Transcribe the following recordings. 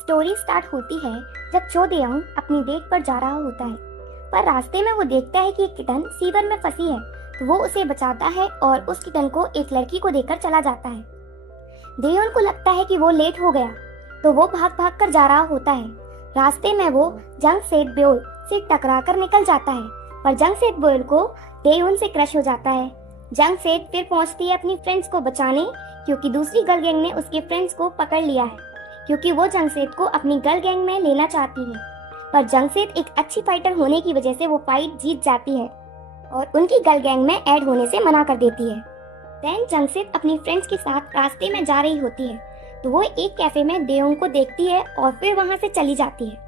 Story start होती है जब चो देयोंग अपनी डेट पर जा रहा होता है, पर रास्ते में वो देखता है कि एक किटन सीवर में फंसी है, तो वो उसे बचाता है और उस किटन को एक लड़की को देकर चला जाता है। देयोंग को लगता है कि वो लेट हो गया, तो वो भाग भाग कर जा रहा होता है। रास्ते में वो जंग सेट ब्योल से टकरा कर निकल जाता है, पर जंग सेट ब्योल को देयोंग से क्रश हो जाता है। जंग सेट फिर पहुंचती है अपनी फ्रेंड्स को बचाने, क्योंकि दूसरी गर्ल गैंग ने उसके फ्रेंड्स को पकड़ लिया है, क्योंकि वो जंगसेट को अपनी गर्ल गैंग में लेना चाहती है। पर जंगसेट एक अच्छी फाइटर होने की वजह से वो फाइट जीत जाती है और उनकी गर्ल गैंग में ऐड होने से मना कर देती है। देन जंगसेट अपनी फ्रेंड्स के साथ रास्ते में जा रही होती है, तो वो एक कैफे में देयोंग को देखती है और फिर वहां से चली जाती है।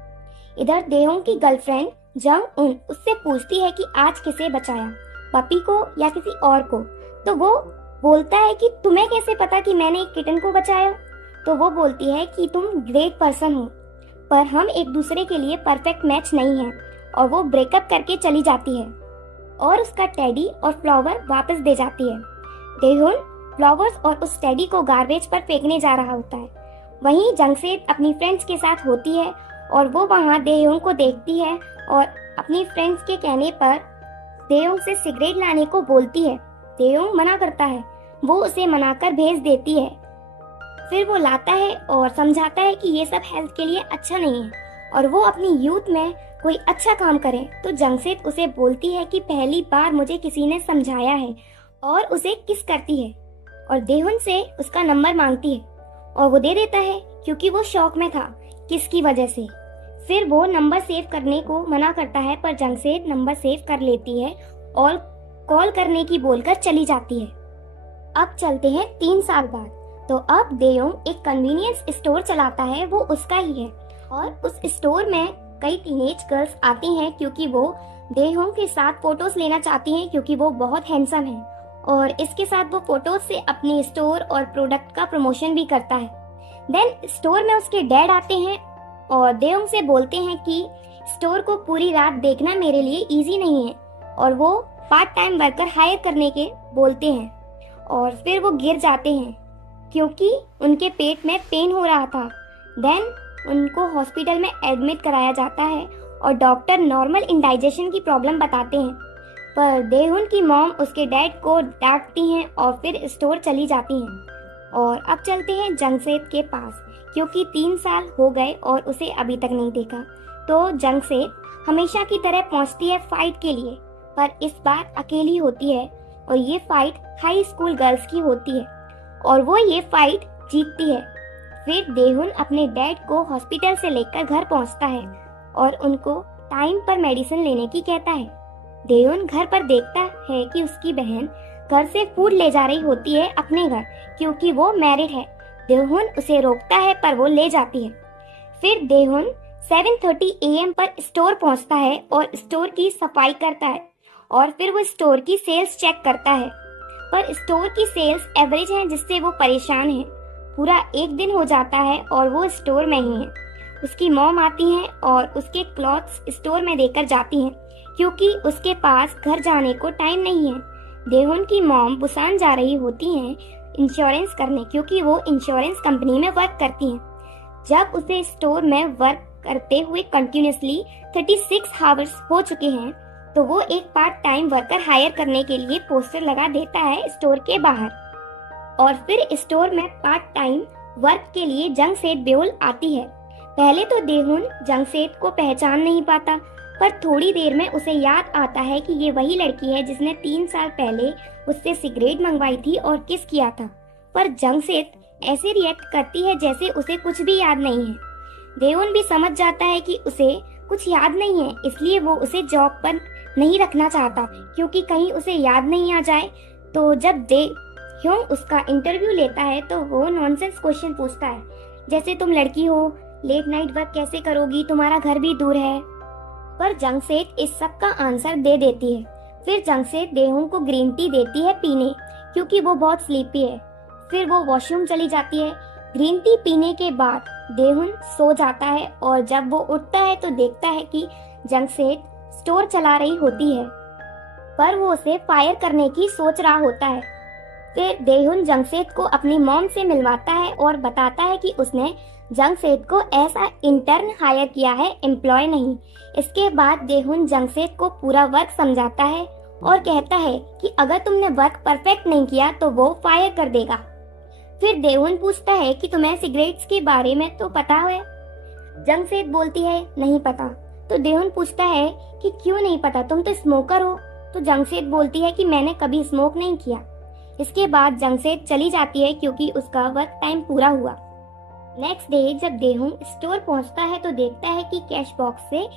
इधर देयोंग की गर्लफ्रेंड जंग उन उससे पूछती है कि आज किसे बचाया, पपी को या किसी और को। तो वो बोलता है कि तुम्हें कैसे पता कि मैंने एक किटन को बचाया। तो वो बोलती है कि तुम ग्रेट पर्सन हो, पर हम एक दूसरे के लिए परफेक्ट मैच नहीं हैं। और वो ब्रेकअप करके चली जाती है और उसका टेडी और फ्लावर वापस दे जाती है। देहुन फ्लावर्स और उस टेडी को गार्बेज पर फेंकने जा रहा होता है। वहीं जंगसेट अपनी फ्रेंड्स के साथ होती है और वो वहां देयोंग को देखती है और अपनी फ्रेंड्स के कहने पर देयोंग से सिगरेट लाने को बोलती है। देयोंग मना करता है, वो उसे मनाकर भेज देती है। फिर वो लाता है और समझाता है कि ये सब हेल्थ के लिए अच्छा नहीं है और वो अपनी यूथ में कोई अच्छा काम करे। तो जंगसेट उसे बोलती है कि पहली बार मुझे किसी ने समझाया है, और उसे किस करती है और देहुन से उसका नंबर मांगती है और वो दे देता है, क्योंकि वो शौक में था किस की वजह से। फिर वो नंबर सेव करने को मना करता है, पर जंगसेट नंबर सेव कर लेती है और कॉल करने की बोलकर चली जाती है। अब चलते हैं 3 साल बाद। तो अब देयोंग एक कन्वीनियंस स्टोर चलाता है, वो उसका ही है। और उस स्टोर में कई टीनेज गर्ल्स आती हैं, क्योंकि वो देयोंग के साथ फोटोज लेना चाहती हैं, क्योंकि वो बहुत हैंडसम है। और इसके साथ वो फोटोज से अपने स्टोर और प्रोडक्ट का प्रमोशन भी करता है। देन स्टोर में उसके डैड आते हैं और देयोंग से बोलते हैं कि स्टोर को पूरी रात देखना मेरे लिए इजी नहीं है, और वो पार्ट टाइम वर्कर हायर करने के बोलते हैं। और फिर वो गिर जाते हैं क्योंकि उनके पेट में पेन हो रहा था। देन उनको हॉस्पिटल में एडमिट कराया जाता है और डॉक्टर नॉर्मल इंडाइजेशन की प्रॉब्लम बताते हैं, पर देहुन की मॉम उसके डैड को डांटती हैं और फिर स्टोर चली जाती हैं। और अब चलते हैं जंगसेट के पास, क्योंकि 3 साल हो गए और उसे अभी तक नहीं देखा। तो जंगसेट हमेशा की तरह पहुंचती है फाइट के लिए, पर इस बार अकेली होती है और ये फाइट हाई स्कूल गर्ल्स की होती है और वो ये फाइट जीतती है। फिर देहुन अपने डैड को हॉस्पिटल से लेकर घर पहुंचता है और उनको टाइम पर मेडिसिन लेने की कहता है। देहुन घर पर देखता है कि उसकी बहन घर से फूड ले जा रही होती है अपने घर, क्योंकि वो मैरिड है। देहुन उसे रोकता है, पर वो ले जाती है। फिर देहुन 7:30 AM पर स्टोर पहुंचता है और स्टोर की सफाई करता है और फिर वो स्टोर की सेल्स चेक करता है, पर स्टोर की सेल्स एवरेज है, जिससे वो परेशान है। पूरा एक दिन हो जाता है और वो स्टोर में ही है। उसकी मॉम आती हैं और उसके क्लॉथ्स स्टोर में देकर जाती हैं, क्योंकि उसके पास घर जाने को टाइम नहीं है। देहुन की मॉम बुसान जा रही होती हैं इंश्योरेंस करने, क्योंकि वो इंश्योरेंस कंपनी में वर्क करती हैं। जब उसे स्टोर में वर्क करते हुए कंटिन्यूसली 36 आवर्स हो चुके हैं, तो वो एक पार्ट टाइम वर्कर हायर करने के लिए पोस्टर लगा देता है स्टोर के बाहर। और फिर स्टोर में पार्ट टाइम वर्क के लिए जंगसेट ब्योल आती है। पहले तो देहुन जंगसेट को पहचान नहीं पाता, पर थोड़ी देर में उसे याद आता है कि ये वही लड़की है जिसने 3 साल पहले उससे सिगरेट मंगवाई थी और किस किया था। पर जंगसेट ऐसे रिएक्ट करती है जैसे उसे कुछ भी याद नहीं है। देहुन भी समझ जाता है कि उसे कुछ याद नहीं है, इसलिए वो उसे जॉब पर नहीं रखना चाहता, क्योंकि कहीं उसे याद नहीं आ जाए। तो जब देहुन उसका इंटरव्यू लेता है, तो वो नॉनसेंस क्वेश्चन पूछता है, जैसे तुम लड़की हो, लेट नाइट वर्क कैसे करोगी, तुम्हारा घर भी दूर है। पर जंगसेट इस सब का आंसर दे देती है। फिर जंगसेट देहुन को ग्रीन टी देती है पीने, क्योंकि वो बहुत स्लीपी है। फिर वो वॉशरूम चली जाती है। ग्रीन टी पीने के बाद देहुन सो जाता है और जब वो उठता है तो देखता है कि जंगसेट स्टोर चला रही होती है, पर वो उसे फायर करने की सोच रहा होता है। फिर देहुन जंगसेट को अपनी मॉम से मिलवाता है और बताता है कि उसने जंगसेद को ऐसा इंटर्न हायर किया है, एम्प्लॉय नहीं। इसके बाद देहुन जंगसेद को पूरा वर्क समझाता है और कहता है कि अगर तुमने वर्क परफेक्ट नहीं किया तो वो फायर कर देगा। फिर देहुन पूछता है कि तुम्हें सिगरेट्स के बारे में तो पता है? जंगसेद बोलती है नहीं पता। तो देहुन पूछता है कि क्यों नहीं पता, तुम तो स्मोकर हो। तो जंगसेद बोलती है कि मैंने कभी स्मोक नहीं किया। इसके बाद जंगसेद चली जाती है क्योंकि उसका वर्क टाइम पूरा हुआ। नेक्स्ट डे जब देहुन स्टोर पहुंचता है तो देखता है कि कैश बॉक्स से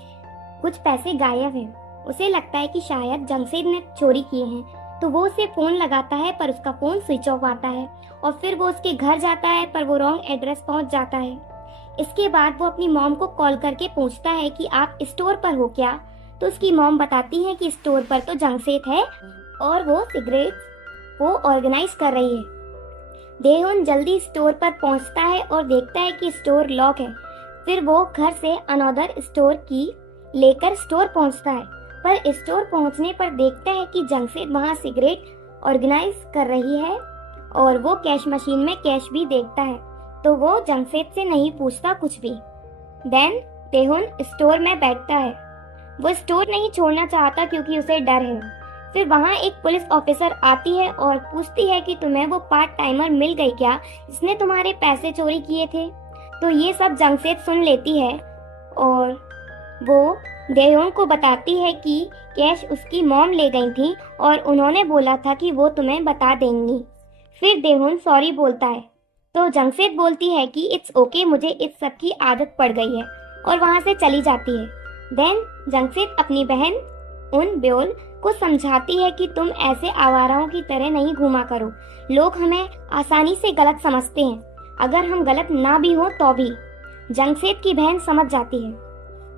कुछ पैसे गायब हैं। उसे लगता है कि शायद जंगसेद ने चोरी किए हैं, तो वो उसे फोन लगाता है पर उसका फोन स्विच ऑफ आता है। और फिर वो उसके घर जाता है पर वो रॉन्ग एड्रेस पहुंच जाता है। इसके बाद वो अपनी मॉम को कॉल करके पूछता है कि आप स्टोर पर हो क्या? तो उसकी मॉम बताती है कि स्टोर पर तो जंगसेद है और वो सिगरेट्स वो ऑर्गेनाइज कर रही है। देहुन जल्दी स्टोर पर पहुंचता है और देखता है कि स्टोर लॉक है। फिर वो घर से अनदर स्टोर की लेकर स्टोर पहुंचता है, पर स्टोर पहुंचने पर देखता है कि जंगसेद वहां सिगरेट ऑर्गेनाइज कर रही है और वो कैश मशीन में कैश भी देखता है। तो वो जंगसेद से नहीं पूछता कुछ भी। देन देहुन स्टोर में बैठता है। वो स्टोर नहीं छोड़ना चाहता क्योंकि उसे डर है। फिर वहाँ एक पुलिस ऑफिसर आती है और पूछती है कि तुम्हें वो पार्ट टाइमर मिल गई क्या जिसने तुम्हारे पैसे चोरी किए थे? तो ये सब जंगसेद सुन लेती है और वो देहुन को बताती है कि कैश उसकी मॉम ले गई थी और उन्होंने बोला था कि वो तुम्हें बता देंगी। फिर देहुन सॉरी बोलता है तो जंगसेद बोलती है कि इट्स ओके, मुझे इस सब की आदत पड़ गई है और वहाँ से चली जाती है। देन जंगसेद अपनी बहन उन ब्योल को समझाती है कि तुम ऐसे आवाराओं की तरह नहीं घूमा करो, लोग हमें आसानी से गलत समझते हैं, अगर हम गलत ना भी हो तो भी। जंगसेद की बहन समझ जाती है।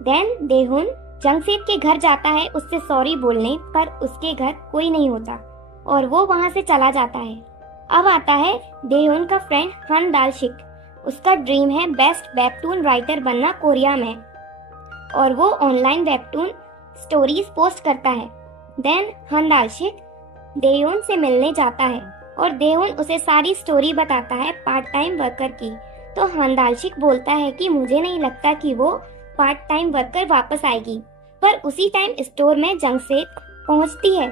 देन देहुन जंगसेद के घर जाता है उससे सॉरी बोलने, पर उसके घर कोई नहीं होता और वो वहाँ से चला जाता है। अब आता है देहुन का फ्रेंड हन दालशिक। उसका ड्रीम है बेस्ट वेबटून राइटर बनना कोरिया में और वो ऑनलाइन वेबटून स्टोरीज पोस्ट करता है। देन हन दालशिक देहुन से मिलने जाता है और देहुन उसे सारी स्टोरी बताता है पार्ट टाइम वर्कर की। तो हन दालशिक बोलता है कि मुझे नहीं लगता कि वो पार्ट टाइम वर्कर वापस आएगी, पर उसी टाइम स्टोर में जंगसेद पहुंचती है।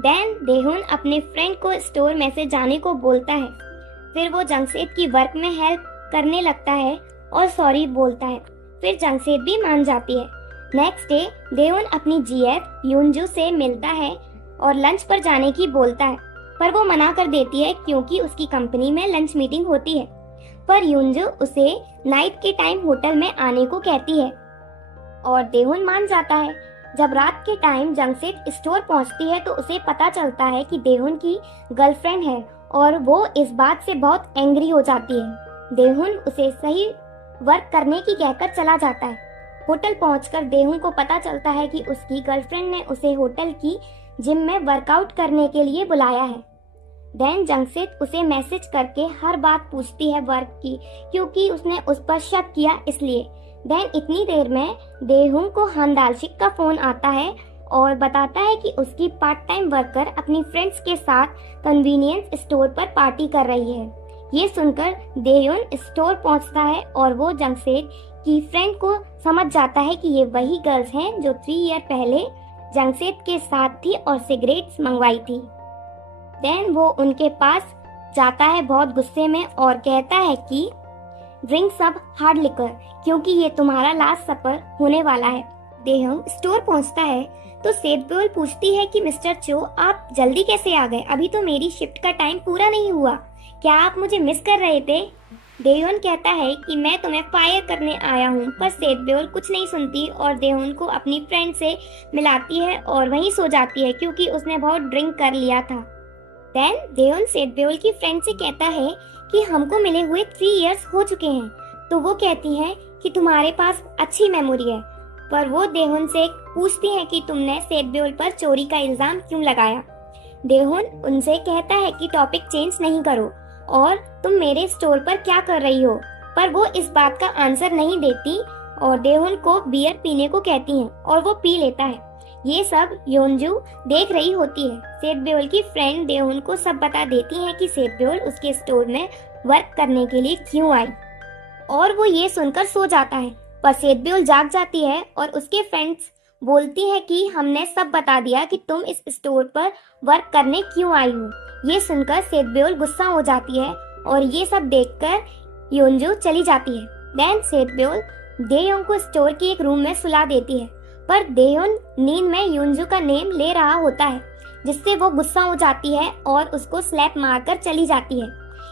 देन देहुन अपने फ्रेंड को स्टोर में से जाने को बोलता है। फिर वो जंगसेद की वर्क में हेल्प करने लगता है और सॉरी बोलता है। फिर जंगसेद भी मान जाती है। नेक्स्ट डे देहुन अपनी जीएफ यूनजू से मिलता है और लंच पर जाने की बोलता है, पर वो मना कर देती है क्योंकि उसकी कंपनी में लंच मीटिंग होती है। पर यूनजू उसे नाइट के टाइम होटल में आने को कहती है और देहुन मान जाता है। जब रात के टाइम जंगसेद स्टोर पहुंचती है तो उसे पता चलता है कि देहुन की गर्लफ्रेंड है और वो इस बात से बहुत एंग्री हो जाती है। देहुन उसे सही वर्क करने की कहकर चला जाता है। होटल पहुंचकर देहुन को पता चलता है कि उसकी गर्लफ्रेंड ने उसे होटल की जिम में वर्कआउट करने के लिए बुलाया है। देन जंगसेद उसे मैसेज करके हर बात पूछती है वर्क की, क्योंकि उसने उस पर शक किया इसलिए। देन इतनी देर में देहुन को हन दालशिक का फोन आता है और बताता है कि उसकी पार्ट टाइम वर्कर अपनी फ्रेंड्स के साथ कन्वीनियंस स्टोर पर पार्टी कर रही है। ये सुनकर देहुन स्टोर पहुंचता है और वो जंगसेद की फ्रेंड को समझ जाता है कि ये वही गर्ल्स हैं जो 3 ईयर पहले जंगसेद के साथ थी और सिगरेट्स मंगवाई थी। देन वो उनके पास जाता है बहुत गुस्से में और कहता है कि ड्रिंक सब हार्ड लिकर, क्योंकि ये तुम्हारा लास्ट सफर होने वाला है। देहुन स्टोर पहुंचता है तो सेदब्योल पूछती है कि मिस्टर चो आप जल्दी कैसे आ गए, अभी तो मेरी शिफ्ट का टाइम पूरा नहीं हुआ, क्या आप मुझे मिस कर रहे थे? देहुन कहता है कि मैं तुम्हें फायर करने आया हूँ, पर सेदब्योल कुछ नहीं सुनती और देहुन को अपनी फ्रेंड से मिलाती है और वहीं सो जाती है क्योंकि उसने बहुत ड्रिंक कर लिया था। देन देहुन सेदब्योल की फ्रेंड से कहता है कि हमको मिले हुए 3 इयर्स हो चुके हैं। तो वो कहती है कि तुम्हारे पास अच्छी मेमोरी है, पर वो देहुन से पूछती है कि तुमने सेदब्योल पर चोरी का इल्जाम क्यों लगाया। देहुन उनसे कहता है कि टॉपिक चेंज नहीं करो और तुम मेरे स्टोर पर क्या कर रही हो, पर वो इस बात का आंसर नहीं देती और देहुन को बियर पीने को कहती हैं और वो पी लेता है। ये सब योंजू देख रही होती है। सेदब्योल की फ्रेंड देहुन को सब बता देती है कि सेदब्योल उसके स्टोर में वर्क करने के लिए क्यों आई। और वो ये सुनकर सो जाता है। पर सेतब्योल जाग जाती है और उसके फ्रेंड्स बोलती है कि हमने सब बता दिया कि तुम इस स्टोर पर वर्क करने क्यों आई हो। ये सुनकर सेतब्योल गुस्सा हो जाती है और ये सब देखकर योंजू चली जाती है। देन सेतब्योल देयोंग को स्टोर के एक रूम में सुला देती है, पर देयोन नींद में योंजू का नेम ले रहा होता है, जिससे वो गुस्सा हो जाती है और उसको स्लैप मारकर चली जाती है।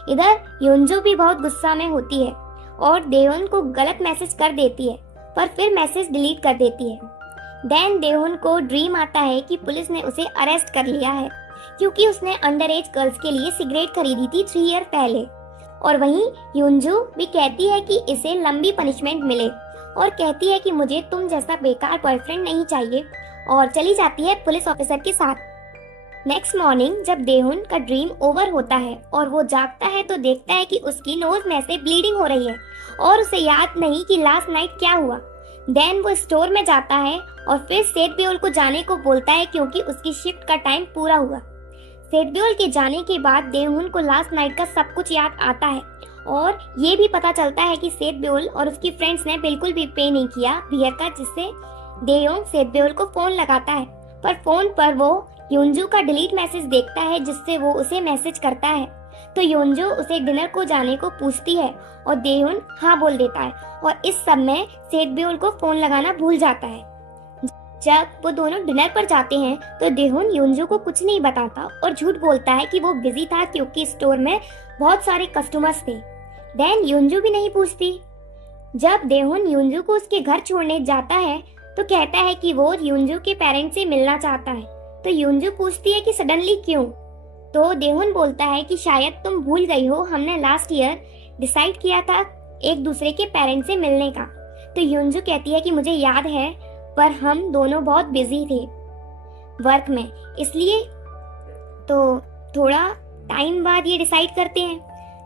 इधर योंजू भी बहुत गुस्सा में होती है और देयोन को गलत मैसेज कर देती है, पर फिर मैसेज डिलीट कर देती है। देन देयोन को ड्रीम आता है कि पुलिस ने उसे अरेस्ट कर लिया है क्योंकि उसने अंडर एज गर्ल्स के लिए सिगरेट खरीदी थी 3 ईयर पहले। और वहीं योंजू भी कहती है कि इसे लंबी पनिशमेंट मिले और कहती है कि मुझे तुम जैसा बेकार बॉयफ्रेंड नहीं चाहिए, और चली जाती है पुलिस ऑफिसर के साथ। नेक्स्ट मॉर्निंग जब देहुन का ड्रीम ओवर होता है और वो जागता है तो देखता है कि उसकी नोज में से ब्लीडिंग हो रही है और उसे याद नहीं कि लास्ट नाइट क्या हुआ। देन वो स्टोर में जाता है और फिर सेतब्योल को जाने को बोलता है क्योंकि उसकी शिफ्ट का टाइम पूरा हुआ। सेतब्योल के जाने के बाद देहुन को लास्ट नाइट का सब कुछ याद आता है और ये भी पता चलता है कि सेतब्योल और उसकी फ्रेंड्स ने बिल्कुल भी पे नहीं किया बियर का, जिससे देयोंग सेतब्योल को फोन लगाता है, पर फोन पर वो योंजू का डिलीट मैसेज देखता है जिससे वो उसे मैसेज करता है। तो योंजू उसे डिनर को जाने को पूछती है और देहुन हाँ बोल देता है और इस सब में सेतब्योल को फोन लगाना भूल जाता है। जब वो दोनों डिनर पर जाते हैं तो देहुन योंजू को कुछ नहीं बताता और झूठ बोलता है कि वो बिजी था क्योंकि स्टोर में बहुत सारे कस्टमर्स थे। देन योंजू भी नहीं पूछती। जब देहुन योंजू को उसके घर छोड़ने जाता है तो कहता है कि वो योंजू के पेरेंट्स से मिलना चाहता है। तो योंजू पूछती है कि सडनली क्यों। तो देहुन बोलता है कि शायद तुम भूल गई हो, हमने लास्ट ईयर डिसाइड किया था एक दूसरे के पेरेंट्स से मिलने का। तो योंजू कहती है कि मुझे याद है, पर हम दोनों बहुत बिजी थे वर्क में, इसलिए तो थोड़ा टाइम बाद ये डिसाइड करते हैं।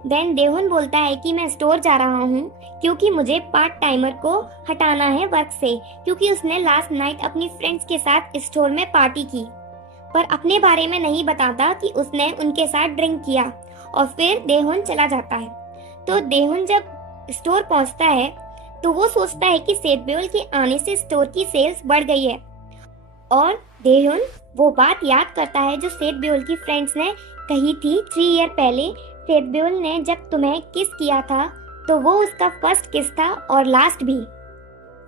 देन देहुन बोलता है कि मैं स्टोर जा रहा हूँ क्योंकि मुझे पार्ट टाइमर को हटाना है वर्क से, क्योंकि उसने लास्ट नाइट अपनी फ्रेंड्स के साथ स्टोर में पार्टी की, पर अपने बारे में नहीं बताता कि उसने उनके साथ ड्रिंक किया। और फिर देहुन चला जाता है। तो देहुन जब स्टोर पहुंचता है तो वो सोचता है कि सेतब्योल के आने से स्टोर की सेल्स बढ़ गई है, और देहुन वो बात याद करता है जो सेतब्योल की फ्रेंड्स ने कही थी 3 ईयर पहले। सेतब्योल ने जब तुम्हें किस किया था तो वो उसका फर्स्ट किस था और लास्ट भी।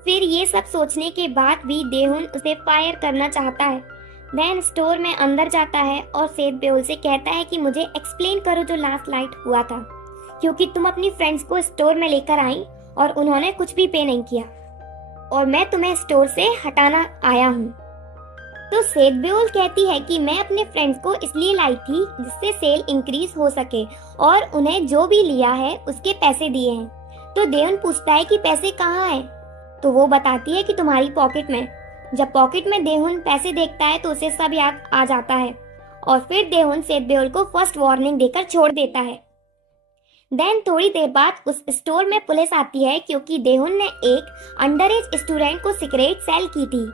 फिर ये सब सोचने के बाद भी देहुन उसे फायर करना चाहता है। देन स्टोर में अंदर जाता है और सेतब्योल से कहता है कि मुझे एक्सप्लेन करो जो लास्ट नाइट हुआ था, क्योंकि तुम अपनी फ्रेंड्स को स्टोर में लेकर आई और उन्होंने कुछ भी पे नहीं किया और मैं तुम्हें स्टोर से हटाना आया हूँ। तो सेतब्योल कहती है कि मैं अपने फ्रेंड्स को इसलिए लाई थी जिससे सेल इंक्रीज हो सके और उन्हें जो भी लिया है उसके पैसे दिए हैं। तो देहुन पूछता है कि पैसे कहाँ हैं? तो वो बताती है कि तुम्हारी पॉकेट में। जब पॉकेट में देहुन पैसे देखता है तो उसे सब याद आ जाता है और फिर देहुन सेतब्योल को फर्स्ट वार्निंग देकर छोड़ देता है। देन थोड़ी देर बाद उस स्टोर में पुलिस आती है क्योंकि देहुन ने एक अंडर एज स्टूडेंट को सिगरेट सेल की थी।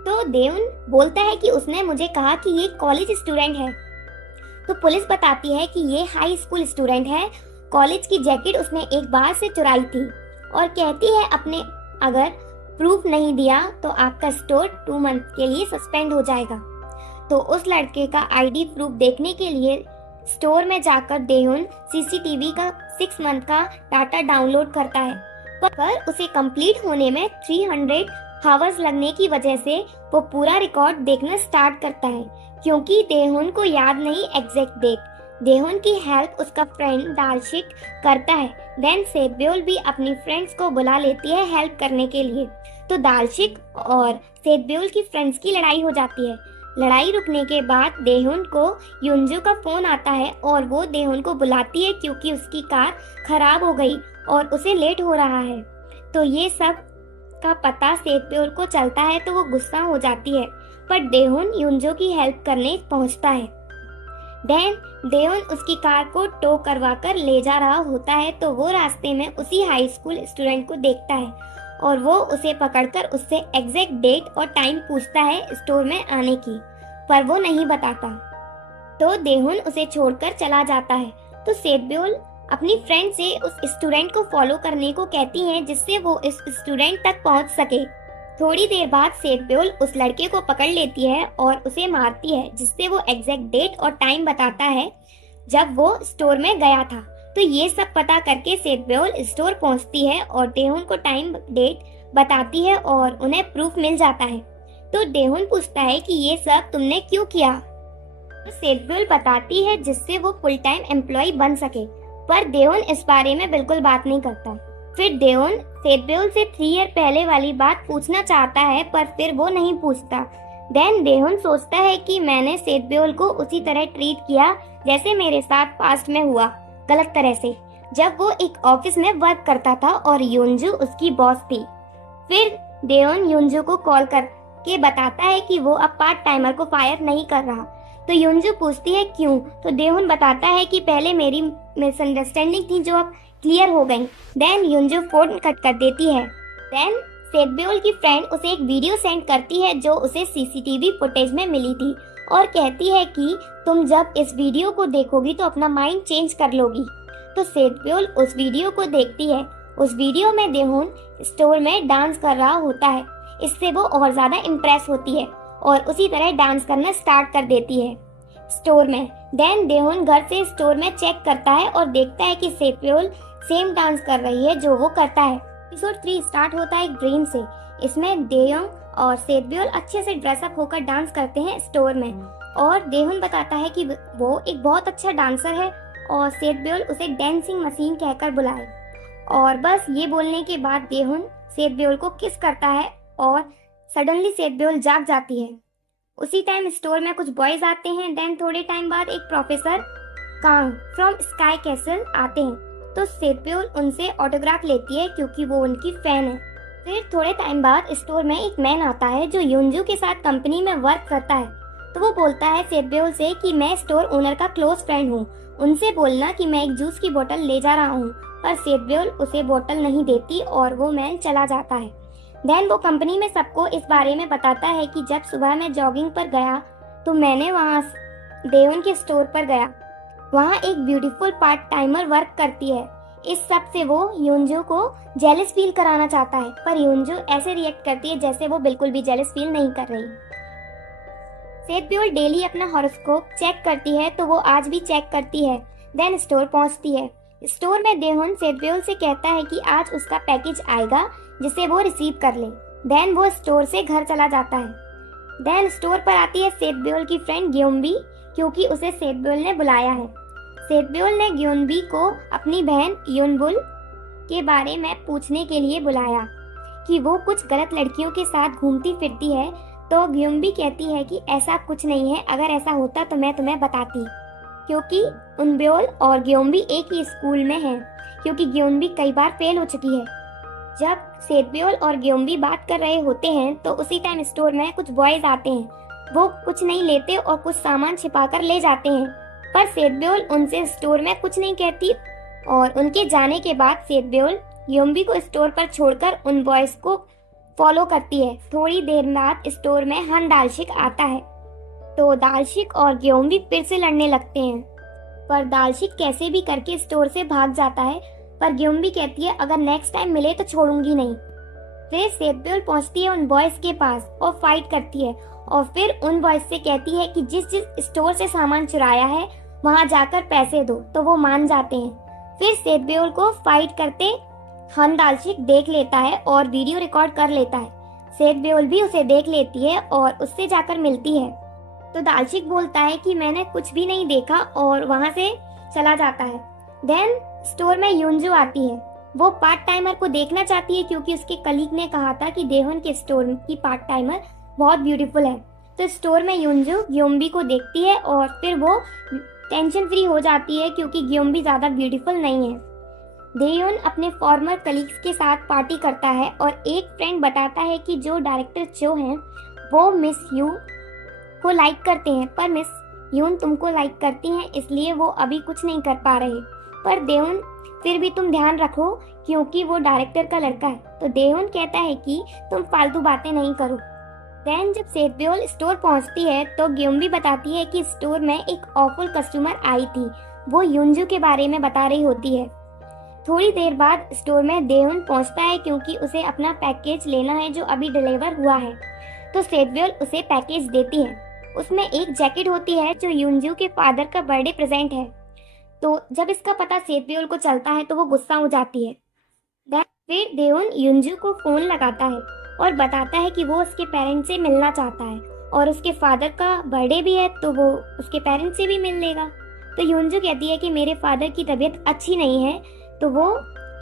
तो देहुन बोलता है कि उसने मुझे कहा कि ये कॉलेज स्टूडेंट है। तो पुलिस बताती है कि ये हाई स्कूल स्टूडेंट है। कॉलेज की जैकेट उसने एक बार से चुराई थी और कहती है अपने अगर प्रूफ नहीं दिया तो आपका स्टोर 2 मंथ के लिए सस्पेंड हो जाएगा। तो उस लड़के का आईडी प्रूफ देखने के लिए स्टोर में जाकर देहुन सीसीटीवी का 6 मंथ का डाटा डाउनलोड करता है, पर उसे कंप्लीट होने में 300 आवर्स लगने की वजह से वो पूरा रिकॉर्ड देखना स्टार्ट करता है क्योंकि देहुन को याद नहीं एग्जैक्ट डेट। देहुन की हेल्प उसका फ्रेंड दालशिक करता है। देन सेतब्योल भी अपनी फ्रेंड्स को बुला लेती है हेल्प करने के लिए। तो दालशिक और सेतब्योल की फ्रेंड्स की लड़ाई हो जाती है। लड़ाई रुकने के बाद देहुन को योंजू का फोन आता है और वो देहुन को बुलाती है क्योंकि उसकी कार खराब हो गई और उसे लेट हो रहा है। तो ये सब का पता सेतब्योल को चलता है तो वो गुस्सा हो जाती है, पर देहुन योंजू की हेल्प करने पहुंचता है। देन देहुन उसकी कार को टो करवा कर ले जा रहा होता है तो वो रास्ते में उसी हाई स्कूल स्टूडेंट को देखता है और वो उसे पकड़कर उससे एग्जैक्ट डेट और टाइम पूछता है स्टोर में आने की, पर वो नहीं बताता। तो देहुन उसे छोड़कर चला जाता है। तो सेतब्योल अपनी फ्रेंड से उस स्टूडेंट को फॉलो करने को कहती है जिससे वो इस स्टूडेंट तक पहुंच सके। थोड़ी देर बाद सेतब्योल उस लड़के को पकड़ लेती है और उसे मारती है, जिससे वो एग्जैक्ट डेट और टाइम बताता है जब वो स्टोर में गया था। तो ये सब पता करके सेतब्योल स्टोर पहुंचती है और डेहुन को टाइम डेट बताती है और उन्हें प्रूफ मिल जाता है। तो डेहुन पूछता है कि ये सब तुमने क्यों किया। तो सेतब्योल बताती है जिससे वो फुल टाइम एम्प्लॉय बन सके, पर डेहुन इस बारे में बिल्कुल बात नहीं करता। फिर डेहुन सेतब्योल से 3 ईयर पहले वाली बात पूछना चाहता है, पर फिर वो नहीं पूछता। देन डेहुन सोचता है कि मैंने सेतब्योल को उसी तरह ट्रीट किया जैसे मेरे साथ पास्ट में हुआ, गलत तरह से, जब वो एक ऑफिस में वर्क करता था और युनजू उसकी बॉस थी। फिर डेहुन युनजू को कॉल करके बताता है कि वो अब पार्ट टाइमर को फायर नहीं कर रहा। तो युनजू पूछती है क्यों, तो डेहुन बताता है कि पहले मेरी मिसअंडरस्टैंडिंग थी जो अब क्लियर हो गई। देन युनजू फोन कट कर देती है। देन सेतब्योल की फ्रेंड उसे एक वीडियो सेंड करती है जो उसे सीसीटीवी फुटेज में मिली थी और कहती है कि तुम जब इस वीडियो को देखोगी तो अपना माइंड चेंज कर लोगी। तो सेतब्योल उस वीडियो को देखती है। उस वीडियो में डेहुन स्टोर में डांस कर रहा होता है। इससे वो और ज्यादा इम्प्रेस होती है और उसी तरह डांस करना स्टार्ट कर देती है स्टोर में। देन डेहुन घर से स्टोर में चेक करता है और देखता है कि सेतब्योल सेम डांस कर रही है जो वो करता है। एपिसोड 3 स्टार्ट होता है एक ड्रीम से। इसमें डेयोंग और सेतब्योल अच्छे से ड्रेसअप होकर डांस करते हैं स्टोर में और डेहुन बताता है कि वो एक बहुत अच्छा डांसर है और सेतब्योल उसे डांसिंग मशीन कहकर बुलाए। और बस ये बोलने के बाद डेहुन सेतब्योल को किस करता है और सडनली सेतब्योल जाग जाती है। उसी टाइम स्टोर में कुछ बॉयज आते हैं। देन थोड़े टाइम बाद एक professor Kang from Sky Castle आते हैं। तो सेतब्योल उनसे ऑटोग्राफ लेती है क्योंकि वो उनकी फैन है। फिर थोड़े टाइम बाद स्टोर में एक मैन आता है जो युनजू के साथ कंपनी में वर्क करता है। तो वो बोलता है सेतब्योल से कि मैं स्टोर ओनर का क्लोज फ्रेंड हूँ, उनसे बोलना कि मैं एक जूस की बोतल ले जा रहा हूँ। पर सेतब्योल उसे बोतल नहीं देती और वो मैन चला जाता है। देन वो कंपनी में सबको इस बारे में बताता है कि जब सुबह मैं जॉगिंग पर गया तो मैंने वहाँ डेहुन के स्टोर पर गया। वहाँ एक ब्यूटीफुल पार्ट टाइमर वर्क करती है। इस सब से वो युनजू को जेलस फील कराना चाहता है, पर युनजू ऐसे रिएक्ट करती है जैसे वो बिल्कुल भी जेलस फील नहीं कर रही। सेतब्योल डेली अपना हॉरोस्कोप चेक करती है तो वो आज भी चेक करती है। देन स्टोर पहुंचती है। स्टोर में डेहुन सेतब्योल से कहता है कि आज उसका पैकेज आएगा जिसे वो रिसीव कर ले। देन वो स्टोर से घर चला जाता है। देन स्टोर पर आती है सेतब्योल की फ्रेंड ग्योम्बी, क्योंकि उसे सेतब्योल ने बुलाया है। सेतब्योल ने ग्योम्बी को अपनी बहन युनबुल के बारे में पूछने के लिए बुलाया कि वो कुछ गलत लड़कियों के साथ घूमती फिरती है। तो ग्योम्बी कहती है कि ऐसा कुछ नहीं है, अगर ऐसा होता तो मैं तुम्हें बताती, क्योंकि उनब्योल और ग्योम्बी एक ही स्कूल में हैं, क्योंकि ग्योम्बी कई बार फेल हो चुकी है। जब सेतब्योल और ग्योम्बी बात कर रहे होते हैं तो उसी टाइम स्टोर में कुछ बॉयज आते हैं। वो कुछ नहीं लेते और कुछ सामान छिपाकर ले जाते हैं, पर सेतब्योल उनसे स्टोर में कुछ नहीं कहती और उनके जाने के बाद सेतब्योल ग्योम्बी को स्टोर पर छोड़कर उन बॉयज को फॉलो करती है। थोड़ी देर बाद स्टोर में हन दालशिक आता है। तो दालशिक और ग्योम्बी फिर से लड़ने लगते हैं, पर दालशिक कैसे भी करके स्टोर से भाग जाता है। पर ग्योम्बी कहती है अगर नेक्स्ट टाइम मिले तो छोड़ूंगी नहीं। फिर सेतब्योल पहुंचती है उन बॉयज के पास और फाइट करती है और फिर उन बॉयज से कहती है कि जिस जिस स्टोर से सामान चुराया है वहां जाकर पैसे दो, तो वो मान जाते हैं। फिर सेतब्योल को फाइट करते हन दालशिक देख लेता है और वीडियो रिकॉर्ड कर लेता है। सेतब्योल भी उसे देख लेती है और उससे जाकर मिलती है। तो दालशिक बोलता है कि मैंने कुछ भी नहीं देखा और वहां से चला जाता है। देन स्टोर में युनजू आती है। वो पार्ट टाइमर को देखना चाहती है क्योंकि उसके कलीग ने कहा था कि डेहुन के स्टोर की पार्ट टाइमर बहुत ब्यूटीफुल है। तो स्टोर में युनजू ग्योम्बी को देखती है और फिर वो टेंशन फ्री हो जाती है क्योंकि ग्योम्बी ज्यादा ब्यूटीफुल नहीं है। डेहुन अपने फॉर्मर कलीग्स के साथ पार्टी करता है और एक फ्रेंड बताता है कि जो डायरेक्टर चो हैं वो मिस यू को लाइक करते हैं, पर मिस यून तुमको लाइक करती हैं, इसलिए वो अभी कुछ नहीं कर पा रहे। पर डेहुन फिर भी तुम ध्यान रखो क्योंकि वो डायरेक्टर का लड़का है। तो डेहुन कहता है कि तुम फालतू बातें नहीं करो। देन जब सेतब्योल स्टोर पहुंचती है तो ग्योम्बी बताती है कि स्टोर में एक ऑफुल कस्टमर आई थी वो युंजू के बारे में बता रही होती है। थोड़ी देर बाद स्टोर में देहुन पहुंचता है क्योंकि उसे अपना पैकेज लेना है जो अभी डिलीवर हुआ है। तो सेतब्योल उसे पैकेज देती है। उसमें एक जैकेट होती है जो युंजू के फादर का बर्थडे प्रेजेंट है। तो जब इसका पता सेतब्योल को चलता है तो वो गुस्सा हो जाती है। फिर देहुन युंजू को फोन लगाता है और बताता है कि वो उसके पेरेंट्स से मिलना चाहता है और उसके फादर का बर्थडे भी है तो वो उसके पेरेंट्स से भी मिल लेगा। तो युंजू कहती है कि मेरे फादर की तबीयत अच्छी नहीं है, तो वो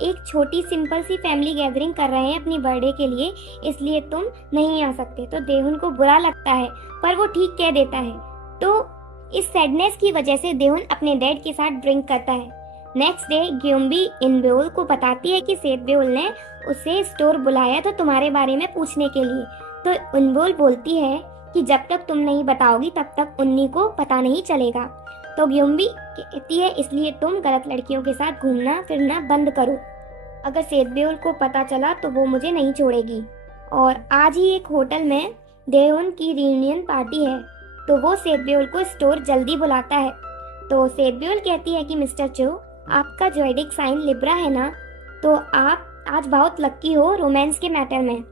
एक छोटी सिंपल सी फैमिली गैदरिंग कर रहे हैं अपनी बर्थडे के लिए, इसलिए तुम नहीं आ सकते। तो देहुन को बुरा लगता है पर वो ठीक कह देता है। तो इस सैडनेस की वजह से देहुन अपने डैड के साथ ड्रिंक करता है। नेक्स्ट डे ग्योम्बी इनब्योल को बताती है कि सेतब्योल ने उसे स्टोर बुलाया तो तुम्हारे बारे में पूछने के लिए। तो इनब्योल बोलती है कि जब तक तुम नहीं बताओगी तब तक उन्नी को पता नहीं चलेगा। तो ग्योम्बी कहती है इसलिए तुम गलत लड़कियों के साथ घूमना फिरना बंद करो। अगर सेतब्योल को पता चला तो वो मुझे नहीं छोड़ेगी। और आज ही एक होटल में देहुन की रियूनियन पार्टी है, तो वो सेतब्योल को स्टोर जल्दी बुलाता है। तो सेतब्योल कहती है कि मिस्टर चो, आपका ज़ोडिएक साइन लिब्रा है ना, तो आप आज बहुत लक्की हो रोमांस के मैटर में।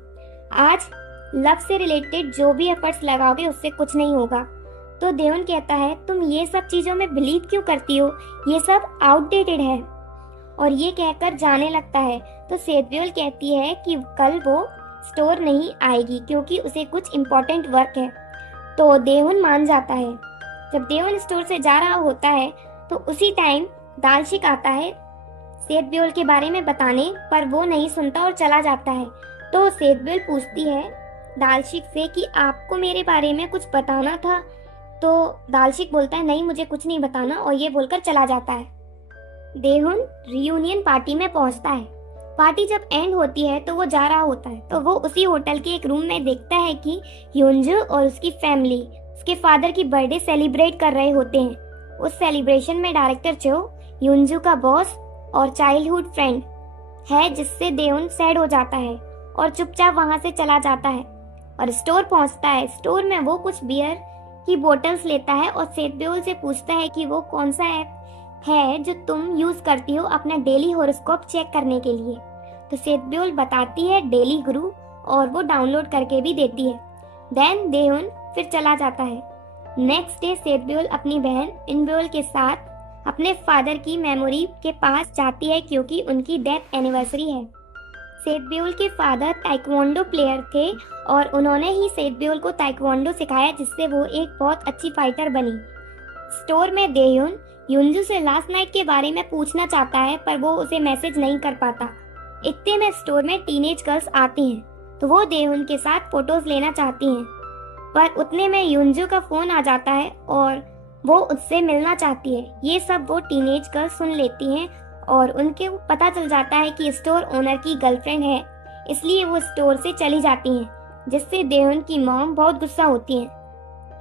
आज लव से रिलेटेड जो भी एफर्ट्स लगाओगे उससे कुछ नहीं होगा। तो देहुन कहता है तुम ये सब चीज़ों में बिलीव क्यों करती हो, ये सब आउटडेटेड है, और ये कहकर जाने लगता है। तो सेतब्योल कहती है कि कल वो स्टोर नहीं आएगी क्योंकि उसे कुछ इम्पोर्टेंट वर्क है। तो देहुन मान जाता है। जब देहुन स्टोर से जा रहा होता है तो उसी टाइम दालशिक आता है सेतब्योल के बारे में बताने, पर वो नहीं सुनता और चला जाता है। तो सेतब्योल पूछती है दालशिक से कि आपको मेरे बारे में कुछ बताना था। तो दालशिक बोलता है नहीं, मुझे कुछ नहीं बताना, और ये बोलकर चला जाता है। देहुन रियूनियन पार्टी में पहुंचता है। पार्टी जब एंड होती है तो वो जा रहा होता है, तो वो उसी होटल के एक रूम में देखता है कि युंजू और उसकी फैमिली उसके फादर की बर्थडे सेलिब्रेट कर रहे होते हैं। उस सेलिब्रेशन में डायरेक्टर चो युंजू का बॉस और चाइल्डहुड फ्रेंड है, जिससे देहुन सैड हो जाता है और चुपचाप वहां से चला जाता है और स्टोर पहुंचता है। स्टोर में वो कुछ बियर की बोतल्स लेता है और सेतब्योल से पूछता है कि वो कौन सा ऐप है जो तुम यूज करती हो अपना डेली होरोस्कोप चेक करने के लिए। तो सेतब्योल बताती है डेली गुरु, और वो डाउनलोड करके भी देती है। देन देहुन फिर चला जाता है। नेक्स्ट डे सेतब्योल अपनी बहन इनब्योल के साथ अपने फादर की मेमोरी के पास जाती है क्योंकि उनकी डेथ एनिवर्सरी है। सेतब्योल के फादर ताइक्वांडो प्लेयर थे और उन्होंने ही सेतब्योल को ताइक्वांडो सिखाया, जिससे वो एक बहुत अच्छी फाइटर बनी। स्टोर में देहुन युंजू से लास्ट नाइट के बारे में पूछना चाहता है, पर वो उसे मैसेज नहीं कर पाता। इतने में स्टोर में टीनेज गर्ल्स आती हैं, तो वो देहुन के साथ फोटोज लेना चाहती हैं, पर उतने में युंजू का फोन आ जाता है और वो उससे मिलना चाहती है। ये सब वो टीनेज गर्ल्स सुन लेती हैं और उनके पता चल जाता है कि स्टोर ओनर की गर्लफ्रेंड है, इसलिए वो स्टोर से चली जाती हैं, जिससे देहुन की मॉम बहुत गुस्सा होती है।